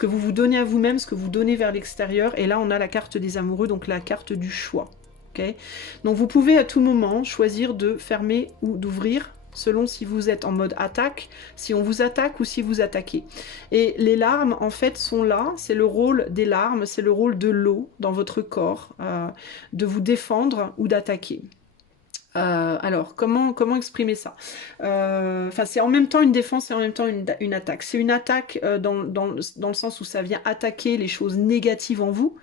vous donnez à vous-même, ce que vous donnez vers l'extérieur. Et là, on a la carte des amoureux, donc la carte du choix. Okay, donc vous pouvez à tout moment choisir de fermer ou d'ouvrir, selon si vous êtes en mode attaque, si on vous attaque ou si vous attaquez. Et les larmes, en fait, sont là. C'est le rôle des larmes, c'est le rôle de l'eau dans votre corps, de vous défendre ou d'attaquer. Alors, comment exprimer ça? Enfin, c'est en même temps une défense et en même temps une attaque. C'est une attaque dans le sens où ça vient attaquer les choses négatives en vous,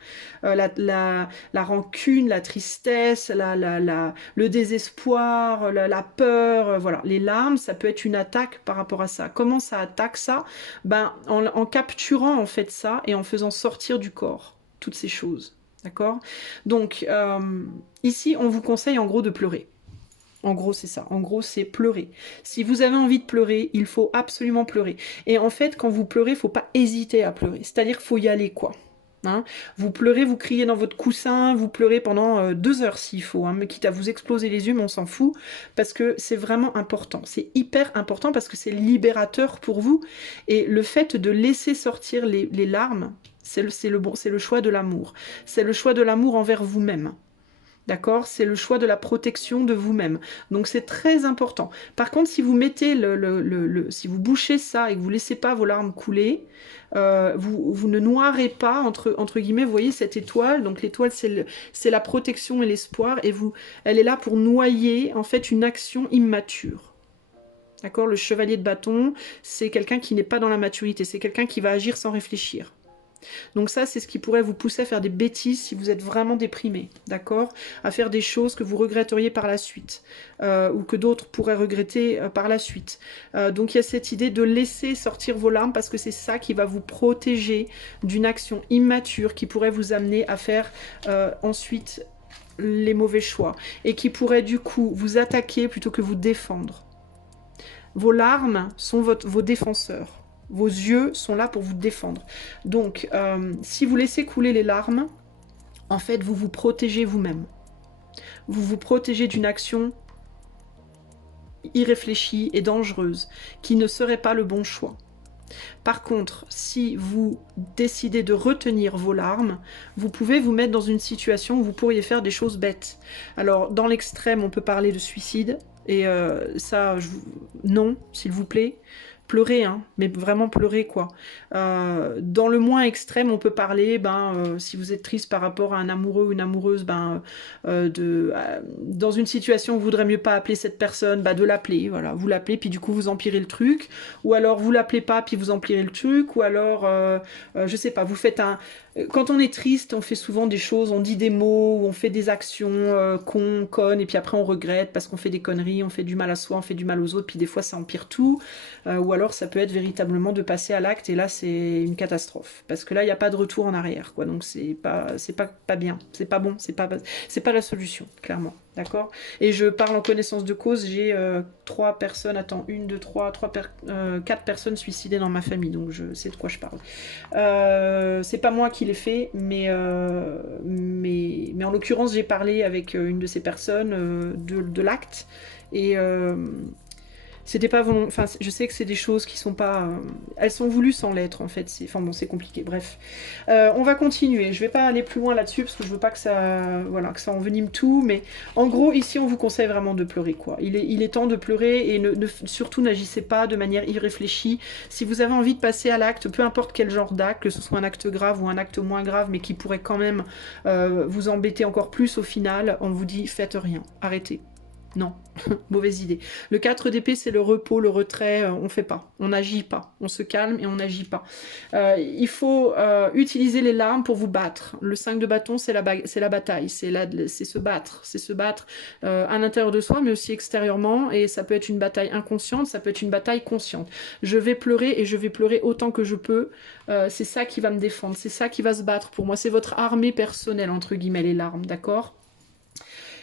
la rancune, la tristesse, le désespoir, la peur, voilà. Les larmes, ça peut être une attaque par rapport à ça. Comment ça attaque ça? Ben, en capturant en fait ça et en faisant sortir du corps toutes ces choses. D'accord? Donc, ici, on vous conseille en gros de pleurer. En gros, c'est ça. En gros, c'est pleurer. Si vous avez envie de pleurer, il faut absolument pleurer. Et en fait, quand vous pleurez, il ne faut pas hésiter à pleurer. C'est-à-dire qu'il faut y aller, quoi. Hein, vous pleurez, vous criez dans votre coussin, vous pleurez pendant 2 heures s'il faut, hein, mais quitte à vous exploser les yeux, mais on s'en fout, parce que c'est vraiment important. C'est hyper important parce que c'est libérateur pour vous. Et le fait de laisser sortir les larmes, C'est le choix de l'amour. C'est le choix de l'amour envers vous-même. D'accord? C'est le choix de la protection de vous-même. Donc c'est très important. Par contre, si vous mettez si vous bouchez ça et que vous ne laissez pas vos larmes couler, vous ne noirez pas, entre guillemets, vous voyez cette étoile. Donc l'étoile, c'est la protection et l'espoir. Et elle est là pour noyer, en fait, une action immature. D'accord? Le chevalier de bâton, c'est quelqu'un qui n'est pas dans la maturité. C'est quelqu'un qui va agir sans réfléchir. Donc ça, c'est ce qui pourrait vous pousser à faire des bêtises si vous êtes vraiment déprimé, d'accord? À faire des choses que vous regretteriez par la suite, ou que d'autres pourraient regretter par la suite. Donc il y a cette idée de laisser sortir vos larmes parce que c'est ça qui va vous protéger d'une action immature qui pourrait vous amener à faire ensuite les mauvais choix et qui pourrait du coup vous attaquer plutôt que vous défendre. Vos larmes sont vos défenseurs. Vos yeux sont là pour vous défendre. Donc, si vous laissez couler les larmes, en fait, vous vous protégez vous-même. Vous vous protégez d'une action irréfléchie et dangereuse, qui ne serait pas le bon choix. Par contre, si vous décidez de retenir vos larmes, vous pouvez vous mettre dans une situation où vous pourriez faire des choses bêtes. Alors, dans l'extrême, on peut parler de suicide, et ça, non, s'il vous plaît. Pleurer, hein, mais vraiment pleurer, quoi. Dans le moins extrême, on peut parler, si vous êtes triste par rapport à un amoureux ou une amoureuse, dans une situation où vous voudrez mieux pas appeler cette personne, de l'appeler, voilà. Vous l'appelez, puis du coup, vous empirez le truc. Ou alors, vous l'appelez pas, puis vous empirez le truc. Ou alors, je sais pas, vous faites un... Quand on est triste, on fait souvent des choses, on dit des mots, on fait des actions connes, et puis après on regrette parce qu'on fait des conneries, on fait du mal à soi, on fait du mal aux autres, puis des fois ça empire tout. Ou alors ça peut être véritablement de passer à l'acte, et là c'est une catastrophe. Parce que là, il n'y a pas de retour en arrière, quoi. Donc c'est pas bien, c'est pas bon, c'est pas la solution, clairement. D'accord? Et je parle en connaissance de cause, j'ai 3 personnes, attends, 1, 2, 3, 4 personnes suicidées dans ma famille, donc je sais de quoi je parle. C'est pas moi qui l'ai fait, mais en l'occurrence, j'ai parlé avec une de ces personnes de l'acte, et c'était pas enfin, je sais que c'est des choses qui sont pas... elles sont voulues sans l'être, en fait. Enfin bon, c'est compliqué, bref. On va continuer. Je vais pas aller plus loin là-dessus, parce que je veux pas que ça... Voilà, que ça envenime tout, mais en gros, ici, on vous conseille vraiment de pleurer, quoi. Il est temps de pleurer, et surtout, n'agissez pas de manière irréfléchie. Si vous avez envie de passer à l'acte, peu importe quel genre d'acte, que ce soit un acte grave ou un acte moins grave, mais qui pourrait quand même vous embêter encore plus au final, on vous dit, faites rien, arrêtez. Non, mauvaise idée. Le 4 d'épée, c'est le repos, le retrait, on fait pas, on n'agit pas, on se calme et on n'agit pas. Il faut utiliser les larmes pour vous battre. Le 5 de bâton, c'est la bataille, c'est se battre à l'intérieur de soi, mais aussi extérieurement, et ça peut être une bataille inconsciente, ça peut être une bataille consciente. Je vais pleurer, et je vais pleurer autant que je peux, c'est ça qui va me défendre, c'est ça qui va se battre pour moi, c'est votre armée personnelle, entre guillemets, les larmes, d'accord ?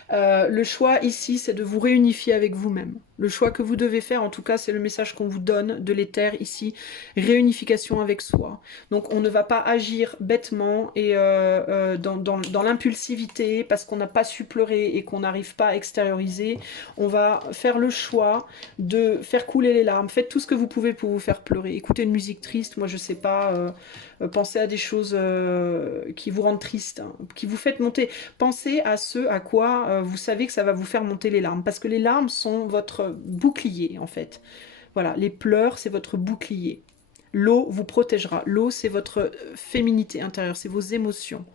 Le choix ici, c'est de vous réunifier avec vous-même. Le choix que vous devez faire, en tout cas, c'est le message qu'on vous donne de l'éther ici, réunification avec soi. Donc on ne va pas agir bêtement et dans l'impulsivité parce qu'on n'a pas su pleurer et qu'on n'arrive pas à extérioriser. On va faire le choix de faire couler les larmes. Faites tout ce que vous pouvez pour vous faire pleurer. Écoutez une musique triste, moi je sais pas, pensez à des choses qui vous rendent triste, hein, qui vous faites monter. Pensez à ce à quoi vous savez que ça va vous faire monter les larmes, parce que les larmes sont votre bouclier, en fait. Voilà, les pleurs, c'est votre bouclier. L'eau vous protégera. L'eau, c'est votre féminité intérieure, c'est vos émotions.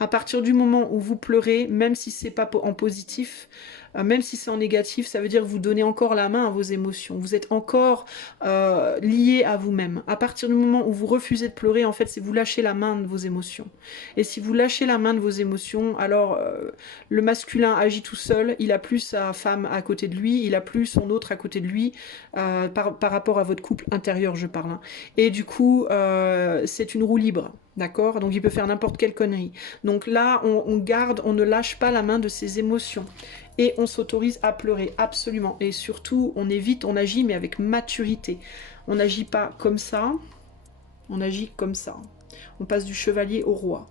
À partir du moment où vous pleurez, même si c'est pas en positif, même si c'est en négatif, ça veut dire que vous donnez encore la main à vos émotions. Vous êtes encore lié à vous-même. À partir du moment où vous refusez de pleurer, en fait, c'est vous lâchez la main de vos émotions. Et si vous lâchez la main de vos émotions, alors le masculin agit tout seul, il a plus sa femme à côté de lui, il a plus son autre à côté de lui, par rapport à votre couple intérieur, je parle. Hein. Et du coup, c'est une roue libre. D'accord? Donc il peut faire n'importe quelle connerie. Donc là, on garde, on ne lâche pas la main de ses émotions. Et on s'autorise à pleurer, absolument. Et surtout, on évite, on agit, mais avec maturité. On n'agit pas comme ça, on agit comme ça. On passe du chevalier au roi.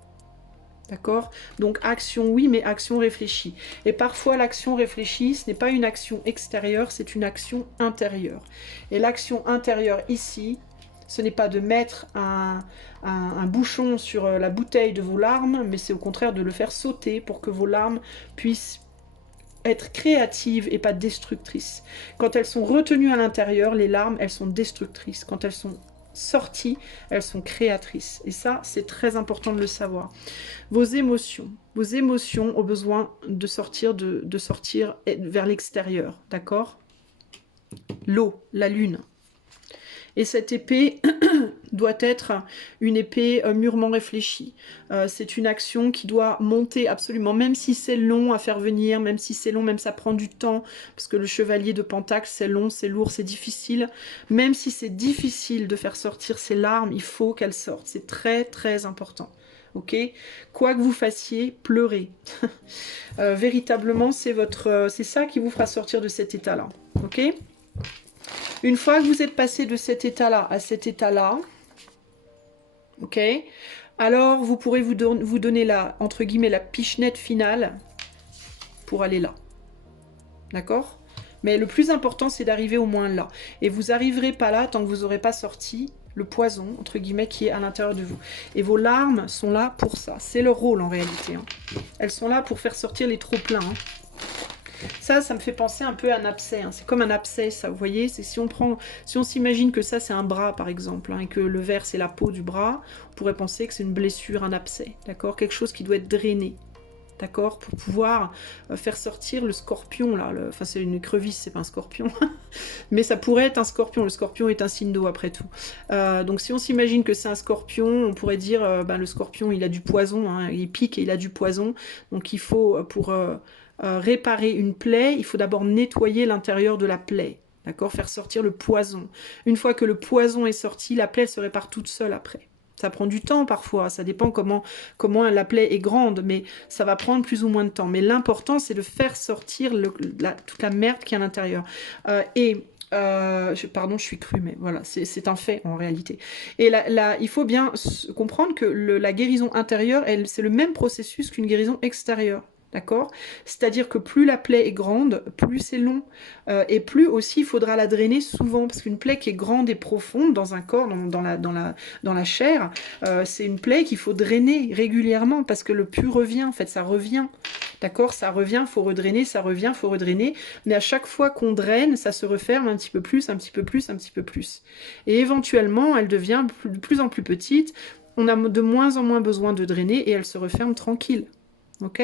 D'accord? Donc action, oui, mais action réfléchie. Et parfois, l'action réfléchie, ce n'est pas une action extérieure, c'est une action intérieure. Et l'action intérieure, ici, Ce n'est pas de mettre un bouchon sur la bouteille de vos larmes, mais c'est au contraire de le faire sauter pour que vos larmes puissent être créatives et pas destructrices. Quand elles sont retenues à l'intérieur, les larmes, elles sont destructrices. Quand elles sont sorties, elles sont créatrices. Et ça, c'est très important de le savoir. Vos émotions ont besoin de sortir vers l'extérieur, d'accord? L'eau, la lune. Et cette épée doit être une épée mûrement réfléchie. C'est une action qui doit monter absolument, même si c'est long à faire venir, même si c'est long, même ça prend du temps, parce que le chevalier de Pentacle, c'est long, c'est lourd, c'est difficile. Même si c'est difficile de faire sortir ces larmes, il faut qu'elles sortent. C'est très, très important. Ok? Quoi que vous fassiez, pleurez. Véritablement, c'est ça qui vous fera sortir de cet état-là. Ok? Une fois que vous êtes passé de cet état-là à cet état-là, ok, alors vous pourrez vous donner la, entre guillemets, la pichenette finale pour aller là. D'accord? Mais le plus important, c'est d'arriver au moins là. Et vous n'arriverez pas là tant que vous n'aurez pas sorti le poison, entre guillemets, qui est à l'intérieur de vous. Et vos larmes sont là pour ça. C'est leur rôle en réalité. Hein. Elles sont là pour faire sortir les trop-pleins. Hein. Ça me fait penser un peu à un abcès. Hein. C'est comme un abcès, ça, vous voyez. C'est si on s'imagine que ça, c'est un bras, par exemple, hein, et que le verre, c'est la peau du bras, on pourrait penser que c'est une blessure, un abcès, d'accord? Quelque chose qui doit être drainé, d'accord? Pour pouvoir faire sortir le scorpion, là. Enfin, c'est une écrevisse, c'est pas un scorpion. Mais ça pourrait être un scorpion. Le scorpion est un signe d'eau, après tout. Donc, si on s'imagine que c'est un scorpion, on pourrait dire, le scorpion, il a du poison, hein, il pique et il a du poison. Donc, il faut, pour réparer une plaie, il faut d'abord nettoyer l'intérieur de la plaie, d'accord, faire sortir le poison. Une fois que le poison est sorti, la plaie se répare toute seule après. Ça prend du temps parfois, ça dépend comment la plaie est grande, mais ça va prendre plus ou moins de temps. Mais l'important, c'est de faire sortir toute la merde qui est à l'intérieur. Pardon, je suis crue, mais voilà, c'est un fait en réalité. Et il faut bien comprendre que la guérison intérieure, c'est le même processus qu'une guérison extérieure. D'accord? C'est-à-dire que plus la plaie est grande, plus c'est long. Et plus aussi il faudra la drainer souvent. Parce qu'une plaie qui est grande et profonde dans un corps, dans la chair, c'est une plaie qu'il faut drainer régulièrement. Parce que le pu revient, en fait, ça revient. D'accord? Ça revient, il faut redrainer, ça revient, il faut redrainer. Mais à chaque fois qu'on draine, ça se referme un petit peu plus, un petit peu plus, un petit peu plus. Et éventuellement, elle devient de plus en plus petite. On a de moins en moins besoin de drainer et elle se referme tranquille. Ok?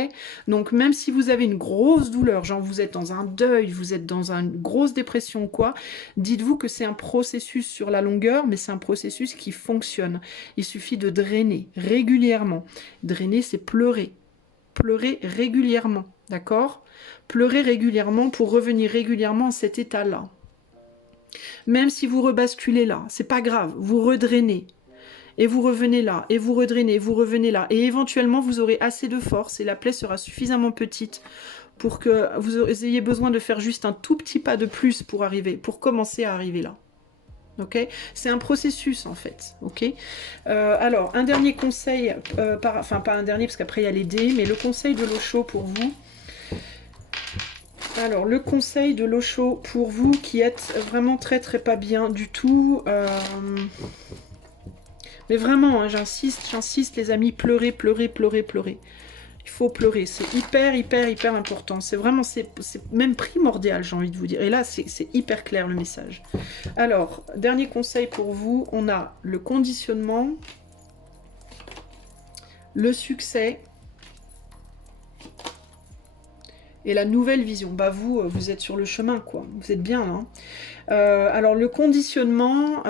Donc même si vous avez une grosse douleur, genre vous êtes dans un deuil, vous êtes dans une grosse dépression ou quoi, dites-vous que c'est un processus sur la longueur, mais c'est un processus qui fonctionne. Il suffit de drainer régulièrement. Drainer, c'est pleurer. Pleurer régulièrement, d'accord? Pleurer régulièrement pour revenir régulièrement à cet état-là. Même si vous rebasculez là, c'est pas grave, vous redrainez. Et vous revenez là, et vous redrainez, vous revenez là. Et éventuellement, vous aurez assez de force et la plaie sera suffisamment petite pour que vous ayez besoin de faire juste un tout petit pas de plus pour commencer à arriver là. Ok? C'est un processus en fait. Ok? Alors, un dernier conseil, enfin pas un dernier parce qu'après il y a les dés, mais le conseil de l'Osho pour vous. Alors, le conseil de l'Osho pour vous qui êtes vraiment très très pas bien du tout. Mais vraiment, hein, j'insiste les amis, pleurez, pleurez, pleurez, pleurez. Il faut pleurer, c'est hyper, hyper, hyper important. C'est vraiment, c'est même primordial, j'ai envie de vous dire. Et là, c'est hyper clair le message. Alors, dernier conseil pour vous, on a le conditionnement, le succès et la nouvelle vision. Bah vous êtes sur le chemin, quoi. Vous êtes bien, hein. Alors le conditionnement,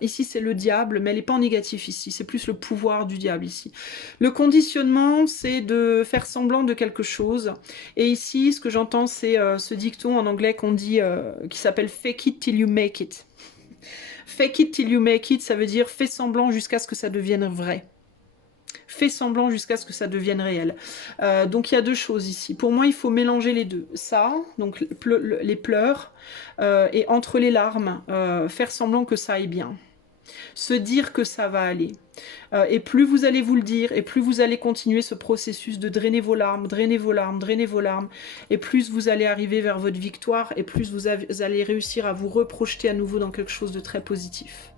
ici c'est le diable, mais elle n'est pas en négatif ici, c'est plus le pouvoir du diable ici. Le conditionnement, c'est de faire semblant de quelque chose. Et ici, ce que j'entends, c'est ce dicton en anglais qu'on dit, qui s'appelle fake it till you make it. Fake it till you make it, ça veut dire fais semblant jusqu'à ce que ça devienne vrai. Fais semblant jusqu'à ce que ça devienne réel. Donc il y a deux choses ici. Pour moi, il faut mélanger les deux. Ça, donc les pleurs, et entre les larmes, faire semblant que ça aille bien. Se dire que ça va aller. Et plus vous allez vous le dire, et plus vous allez continuer ce processus de drainer vos larmes, drainer vos larmes, drainer vos larmes, et plus vous allez arriver vers votre victoire, et plus vous allez réussir à vous reprojeter à nouveau dans quelque chose de très positif.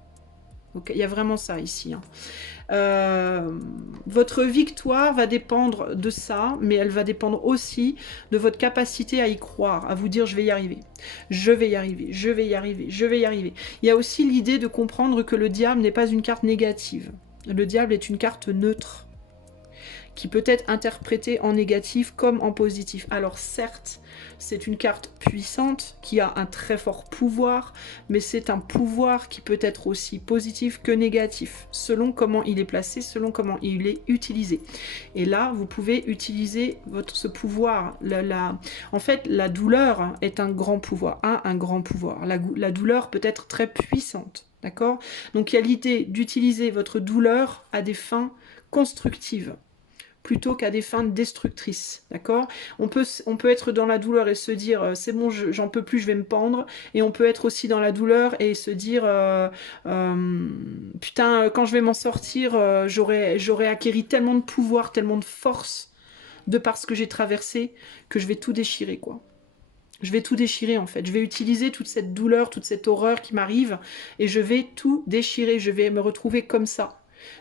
Okay, il y a vraiment ça ici. Hein. Votre victoire va dépendre de ça, mais elle va dépendre aussi de votre capacité à y croire, à vous dire je vais y arriver, je vais y arriver, je vais y arriver, je vais y arriver. Il y a aussi l'idée de comprendre que le diable n'est pas une carte négative. Le diable est une carte neutre, qui peut être interprétée en négatif comme en positif. Alors certes, c'est une carte puissante qui a un très fort pouvoir, mais c'est un pouvoir qui peut être aussi positif que négatif, selon comment il est placé, selon comment il est utilisé. Et là, vous pouvez utiliser ce pouvoir. En fait, la douleur est un grand pouvoir, a un grand pouvoir. La douleur peut être très puissante, d'accord? Donc il y a l'idée d'utiliser votre douleur à des fins constructives, plutôt qu'à des fins destructrices, d'accord? On peut être dans la douleur et se dire c'est bon, j'en peux plus, je vais me pendre, et on peut être aussi dans la douleur et se dire putain, quand je vais m'en sortir, j'aurai acquéri tellement de pouvoir, tellement de force de par ce que j'ai traversé, que je vais tout déchirer, quoi. Je vais tout déchirer en fait. Je vais utiliser toute cette douleur, toute cette horreur qui m'arrive, et je vais tout déchirer. Je vais me retrouver comme ça.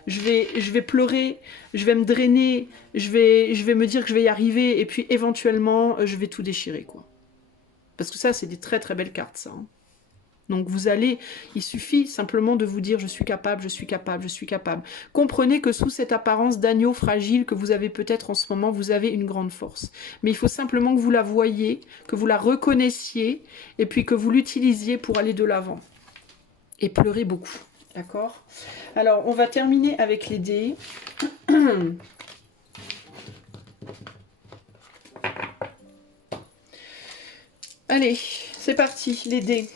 Je vais pleurer, je vais me drainer, je vais me dire que je vais y arriver, et puis éventuellement, je vais tout déchirer, quoi. Parce que ça, c'est des très très belles cartes, ça. Hein. Donc vous allez, il suffit simplement de vous dire je suis capable, je suis capable, je suis capable. Comprenez que sous cette apparence d'agneau fragile que vous avez peut-être en ce moment, vous avez une grande force. Mais il faut simplement que vous la voyiez, que vous la reconnaissiez, et puis que vous l'utilisiez pour aller de l'avant. Et pleurer beaucoup. D'accord? Alors, on va terminer avec les dés. Allez, c'est parti, les dés.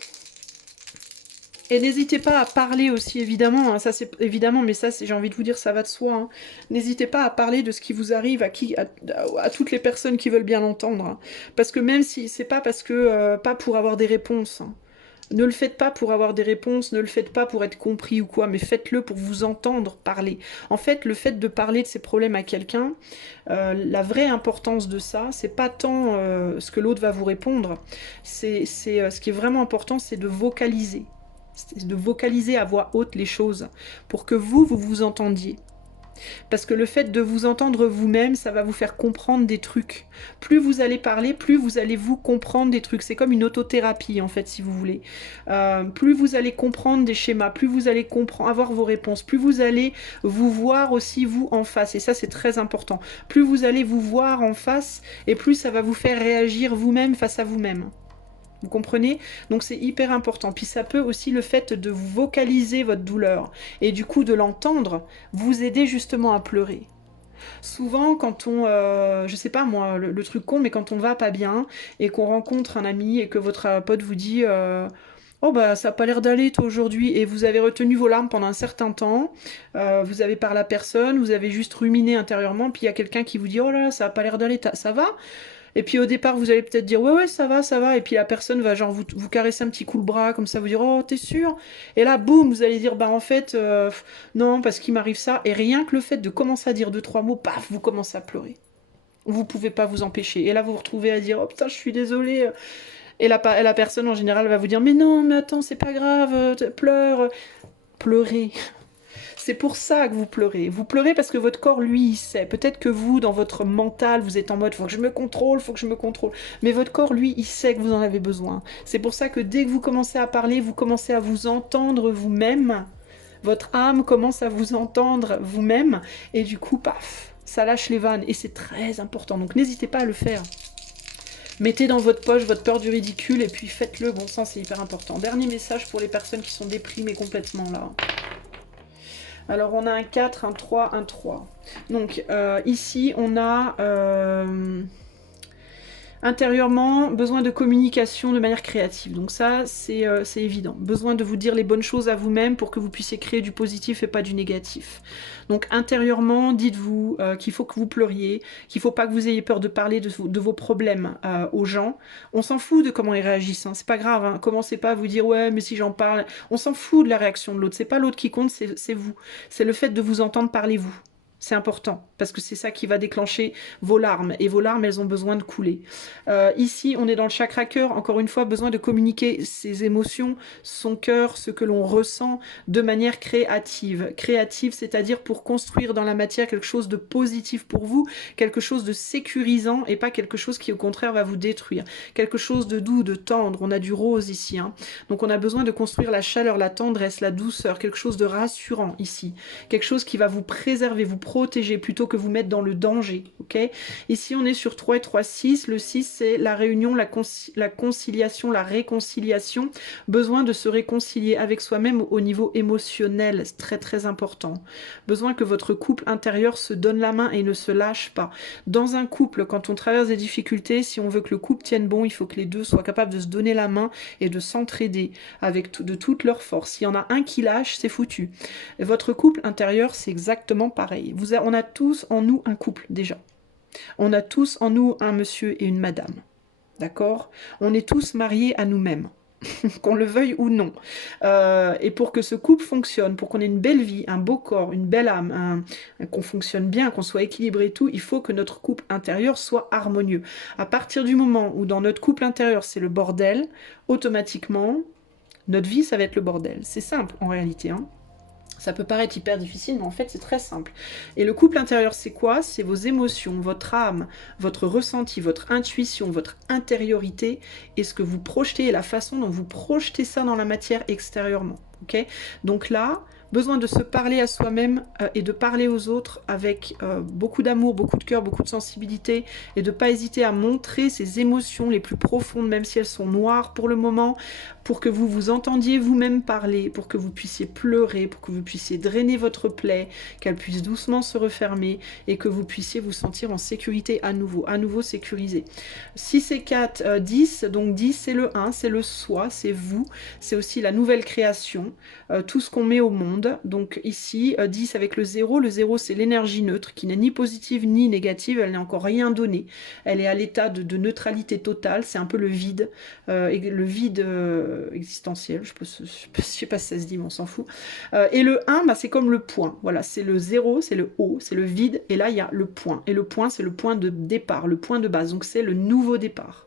Et n'hésitez pas à parler aussi, évidemment, hein, ça c'est évidemment, mais ça, j'ai envie de vous dire, ça va de soi. Hein. N'hésitez pas à parler de ce qui vous arrive à toutes les personnes qui veulent bien l'entendre. Hein. Parce que même si c'est pas parce que pas pour avoir des réponses. Hein. Ne le faites pas pour avoir des réponses, ne le faites pas pour être compris ou quoi, mais faites-le pour vous entendre parler. En fait, le fait de parler de ses problèmes à quelqu'un, la vraie importance de ça, c'est pas tant ce que l'autre va vous répondre, c'est ce qui est vraiment important, c'est de vocaliser. C'est de vocaliser à voix haute les choses pour que vous vous entendiez. Parce que le fait de vous entendre vous-même, ça va vous faire comprendre des trucs. Plus vous allez parler, plus vous allez vous comprendre des trucs. C'est comme une autothérapie, en fait, si vous voulez. Plus vous allez comprendre des schémas, plus vous allez avoir vos réponses, plus vous allez vous voir aussi, vous, en face. Et ça, c'est très important. Plus vous allez vous voir en face, et plus ça va vous faire réagir vous-même face à vous-même. Vous comprenez? Donc c'est hyper important. Puis ça peut aussi, le fait de vocaliser votre douleur et du coup de l'entendre, vous aider justement à pleurer. Souvent quand on, je sais pas moi, le truc con, mais quand on va pas bien et qu'on rencontre un ami et que votre pote vous dit oh bah ça a pas l'air d'aller toi aujourd'hui, et vous avez retenu vos larmes pendant un certain temps, vous avez parlé à personne, vous avez juste ruminé intérieurement, puis il y a quelqu'un qui vous dit oh là là ça a pas l'air d'aller, ça va? Et puis au départ, vous allez peut-être dire ouais, ouais, ça va. Et puis la personne va genre vous caresser un petit coup le bras, comme ça, vous dire oh, t'es sûr? Et là, boum, vous allez dire bah en fait, non, parce qu'il m'arrive ça. Et rien que le fait de commencer à dire deux, trois mots, paf, vous commencez à pleurer. Vous pouvez pas vous empêcher. Et là, vous vous retrouvez à dire oh putain, je suis désolée. Et la personne en général va vous dire mais non, mais attends, c'est pas grave, pleure. Pleurez. C'est pour ça que vous pleurez. Vous pleurez parce que votre corps, lui, il sait. Peut-être que vous, dans votre mental, vous êtes en mode « faut que je me contrôle, faut que je me contrôle ». Mais votre corps, lui, il sait que vous en avez besoin. C'est pour ça que dès que vous commencez à parler, vous commencez à vous entendre vous-même. Votre âme commence à vous entendre vous-même. Et du coup, paf, ça lâche les vannes. Et c'est très important. Donc n'hésitez pas à le faire. Mettez dans votre poche votre peur du ridicule et puis faites-le. Bon sang, c'est hyper important. Dernier message pour les personnes qui sont déprimées complètement là. Alors, on a un 4, un 3, un 3. Donc, ici, on a intérieurement besoin de communication de manière créative. Donc ça, c'est évident. Besoin de vous dire les bonnes choses à vous-même pour que vous puissiez créer du positif et pas du négatif. Donc, intérieurement, dites-vous qu'il faut que vous pleuriez, qu'il ne faut pas que vous ayez peur de parler de vos problèmes aux gens. On s'en fout de comment ils réagissent, hein. C'est pas grave, hein. Commencez pas à vous dire « ouais, mais si j'en parle… » On s'en fout de la réaction de l'autre. C'est pas l'autre qui compte, c'est vous. C'est le fait de vous entendre parler vous. C'est important, parce que c'est ça qui va déclencher vos larmes. Et vos larmes, elles ont besoin de couler. Ici, on est dans le chakra cœur. Encore une fois, besoin de communiquer ses émotions, son cœur, ce que l'on ressent de manière créative. Créative, c'est-à-dire pour construire dans la matière quelque chose de positif pour vous, quelque chose de sécurisant et pas quelque chose qui, au contraire, va vous détruire. Quelque chose de doux, de tendre. On a du rose ici. Hein. Donc, on a besoin de construire la chaleur, la tendresse, la douceur, quelque chose de rassurant ici. Quelque chose qui va vous préserver, vous protéger plutôt que vous mettre dans le danger, ok? Ici, on est sur 3 et 3, 6. Le 6, c'est la réunion, la conciliation, la réconciliation. Besoin de se réconcilier avec soi-même au niveau émotionnel, c'est très très important. Besoin que votre couple intérieur se donne la main et ne se lâche pas. Dans un couple, quand on traverse des difficultés, si on veut que le couple tienne bon, il faut que les deux soient capables de se donner la main et de s'entraider avec de toute leur force. S'il y en a un qui lâche, c'est foutu. Et votre couple intérieur, c'est exactement pareil. On a tous en nous un couple, déjà. On a tous en nous un monsieur et une madame. D'accord? On est tous mariés à nous-mêmes. Qu'on le veuille ou non. Et pour que ce couple fonctionne, pour qu'on ait une belle vie, un beau corps, une belle âme, qu'on fonctionne bien, qu'on soit équilibré et tout, il faut que notre couple intérieur soit harmonieux. À partir du moment où dans notre couple intérieur, c'est le bordel, automatiquement, notre vie, ça va être le bordel. C'est simple en réalité, hein. Ça peut paraître hyper difficile, mais en fait, c'est très simple. Et le couple intérieur, c'est quoi? C'est vos émotions, votre âme, votre ressenti, votre intuition, votre intériorité, et ce que vous projetez, et la façon dont vous projetez ça dans la matière extérieurement. Okay? Donc là, besoin de se parler à soi-même et de parler aux autres avec beaucoup d'amour, beaucoup de cœur, beaucoup de sensibilité, et de ne pas hésiter à montrer ses émotions les plus profondes, même si elles sont noires pour le moment, pour que vous vous entendiez vous-même parler, pour que vous puissiez pleurer, pour que vous puissiez drainer votre plaie, qu'elle puisse doucement se refermer, et que vous puissiez vous sentir en sécurité à nouveau sécurisé. 6 et 4, 10, donc 10 c'est le 1, c'est le soi, c'est vous, c'est aussi la nouvelle création, tout ce qu'on met au monde. Donc ici, 10 avec le 0 c'est l'énergie neutre, qui n'est ni positive ni négative, elle n'a encore rien donné, elle est à l'état de neutralité totale, c'est un peu le vide, le vide existentiel, je sais pas si ça se dit, mais on s'en fout. Et le 1, bah, c'est comme le point, voilà, c'est le 0, c'est le haut, c'est le vide, et là il y a le point, et le point c'est le point de départ, le point de base, donc c'est le nouveau départ.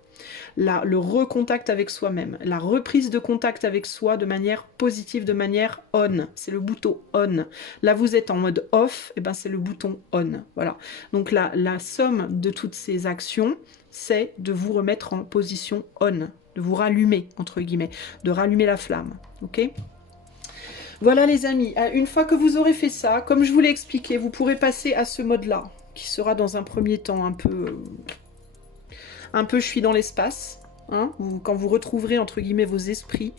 Là, le recontact avec soi-même, la reprise de contact avec soi de manière positive, de manière on, c'est le bouton on. Là vous êtes en mode off, et ben c'est le bouton on, voilà. Donc la somme de toutes ces actions, c'est de vous remettre en position on, de vous rallumer, entre guillemets, de rallumer la flamme, ok? Voilà les amis, une fois que vous aurez fait ça, comme je vous l'ai expliqué, vous pourrez passer à ce mode-là, qui sera dans un premier temps un peu je suis dans l'espace, hein, quand vous retrouverez entre guillemets vos esprits.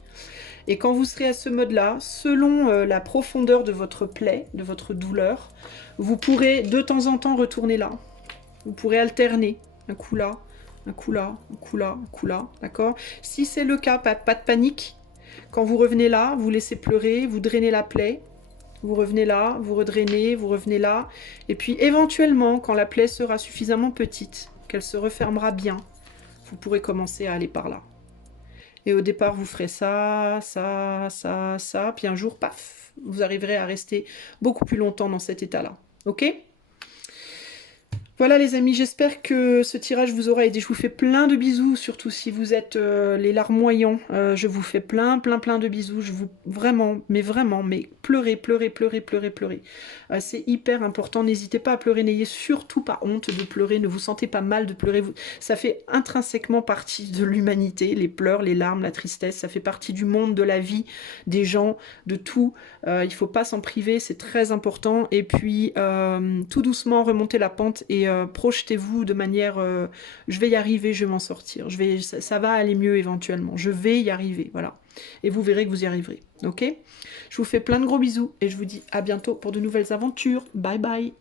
Et quand vous serez à ce mode-là, selon la profondeur de votre plaie, de votre douleur, vous pourrez de temps en temps retourner là. Vous pourrez alterner, un coup là, un coup là, un coup là, un coup là, d'accord? Si c'est le cas, pas de panique. Quand vous revenez là, vous laissez pleurer, vous drainez la plaie. Vous revenez là, vous redrainez, vous revenez là. Et puis éventuellement, quand la plaie sera suffisamment petite, qu'elle se refermera bien, vous pourrez commencer à aller par là. Et au départ, vous ferez ça, ça, ça, ça. Puis un jour, paf, vous arriverez à rester beaucoup plus longtemps dans cet état-là. Ok ? Voilà les amis, j'espère que ce tirage vous aura aidé. Je vous fais plein de bisous, surtout si vous êtes les larmoyants. Je vous fais plein de bisous. Je vous vraiment, mais pleurez, pleurez, pleurez, pleurez, pleurez. C'est hyper important. N'hésitez pas à pleurer. N'ayez surtout pas honte de pleurer. Ne vous sentez pas mal de pleurer. Ça fait intrinsèquement partie de l'humanité. Les pleurs, les larmes, la tristesse, ça fait partie du monde, de la vie, des gens, de tout. Il ne faut pas s'en priver, c'est très important. Et puis, tout doucement, remontez la pente et projetez-vous de manière je vais y arriver, je vais m'en sortir, ça va aller mieux éventuellement, je vais y arriver, voilà. Et vous verrez que vous y arriverez, ok? Je vous fais plein de gros bisous et je vous dis à bientôt pour de nouvelles aventures. Bye bye.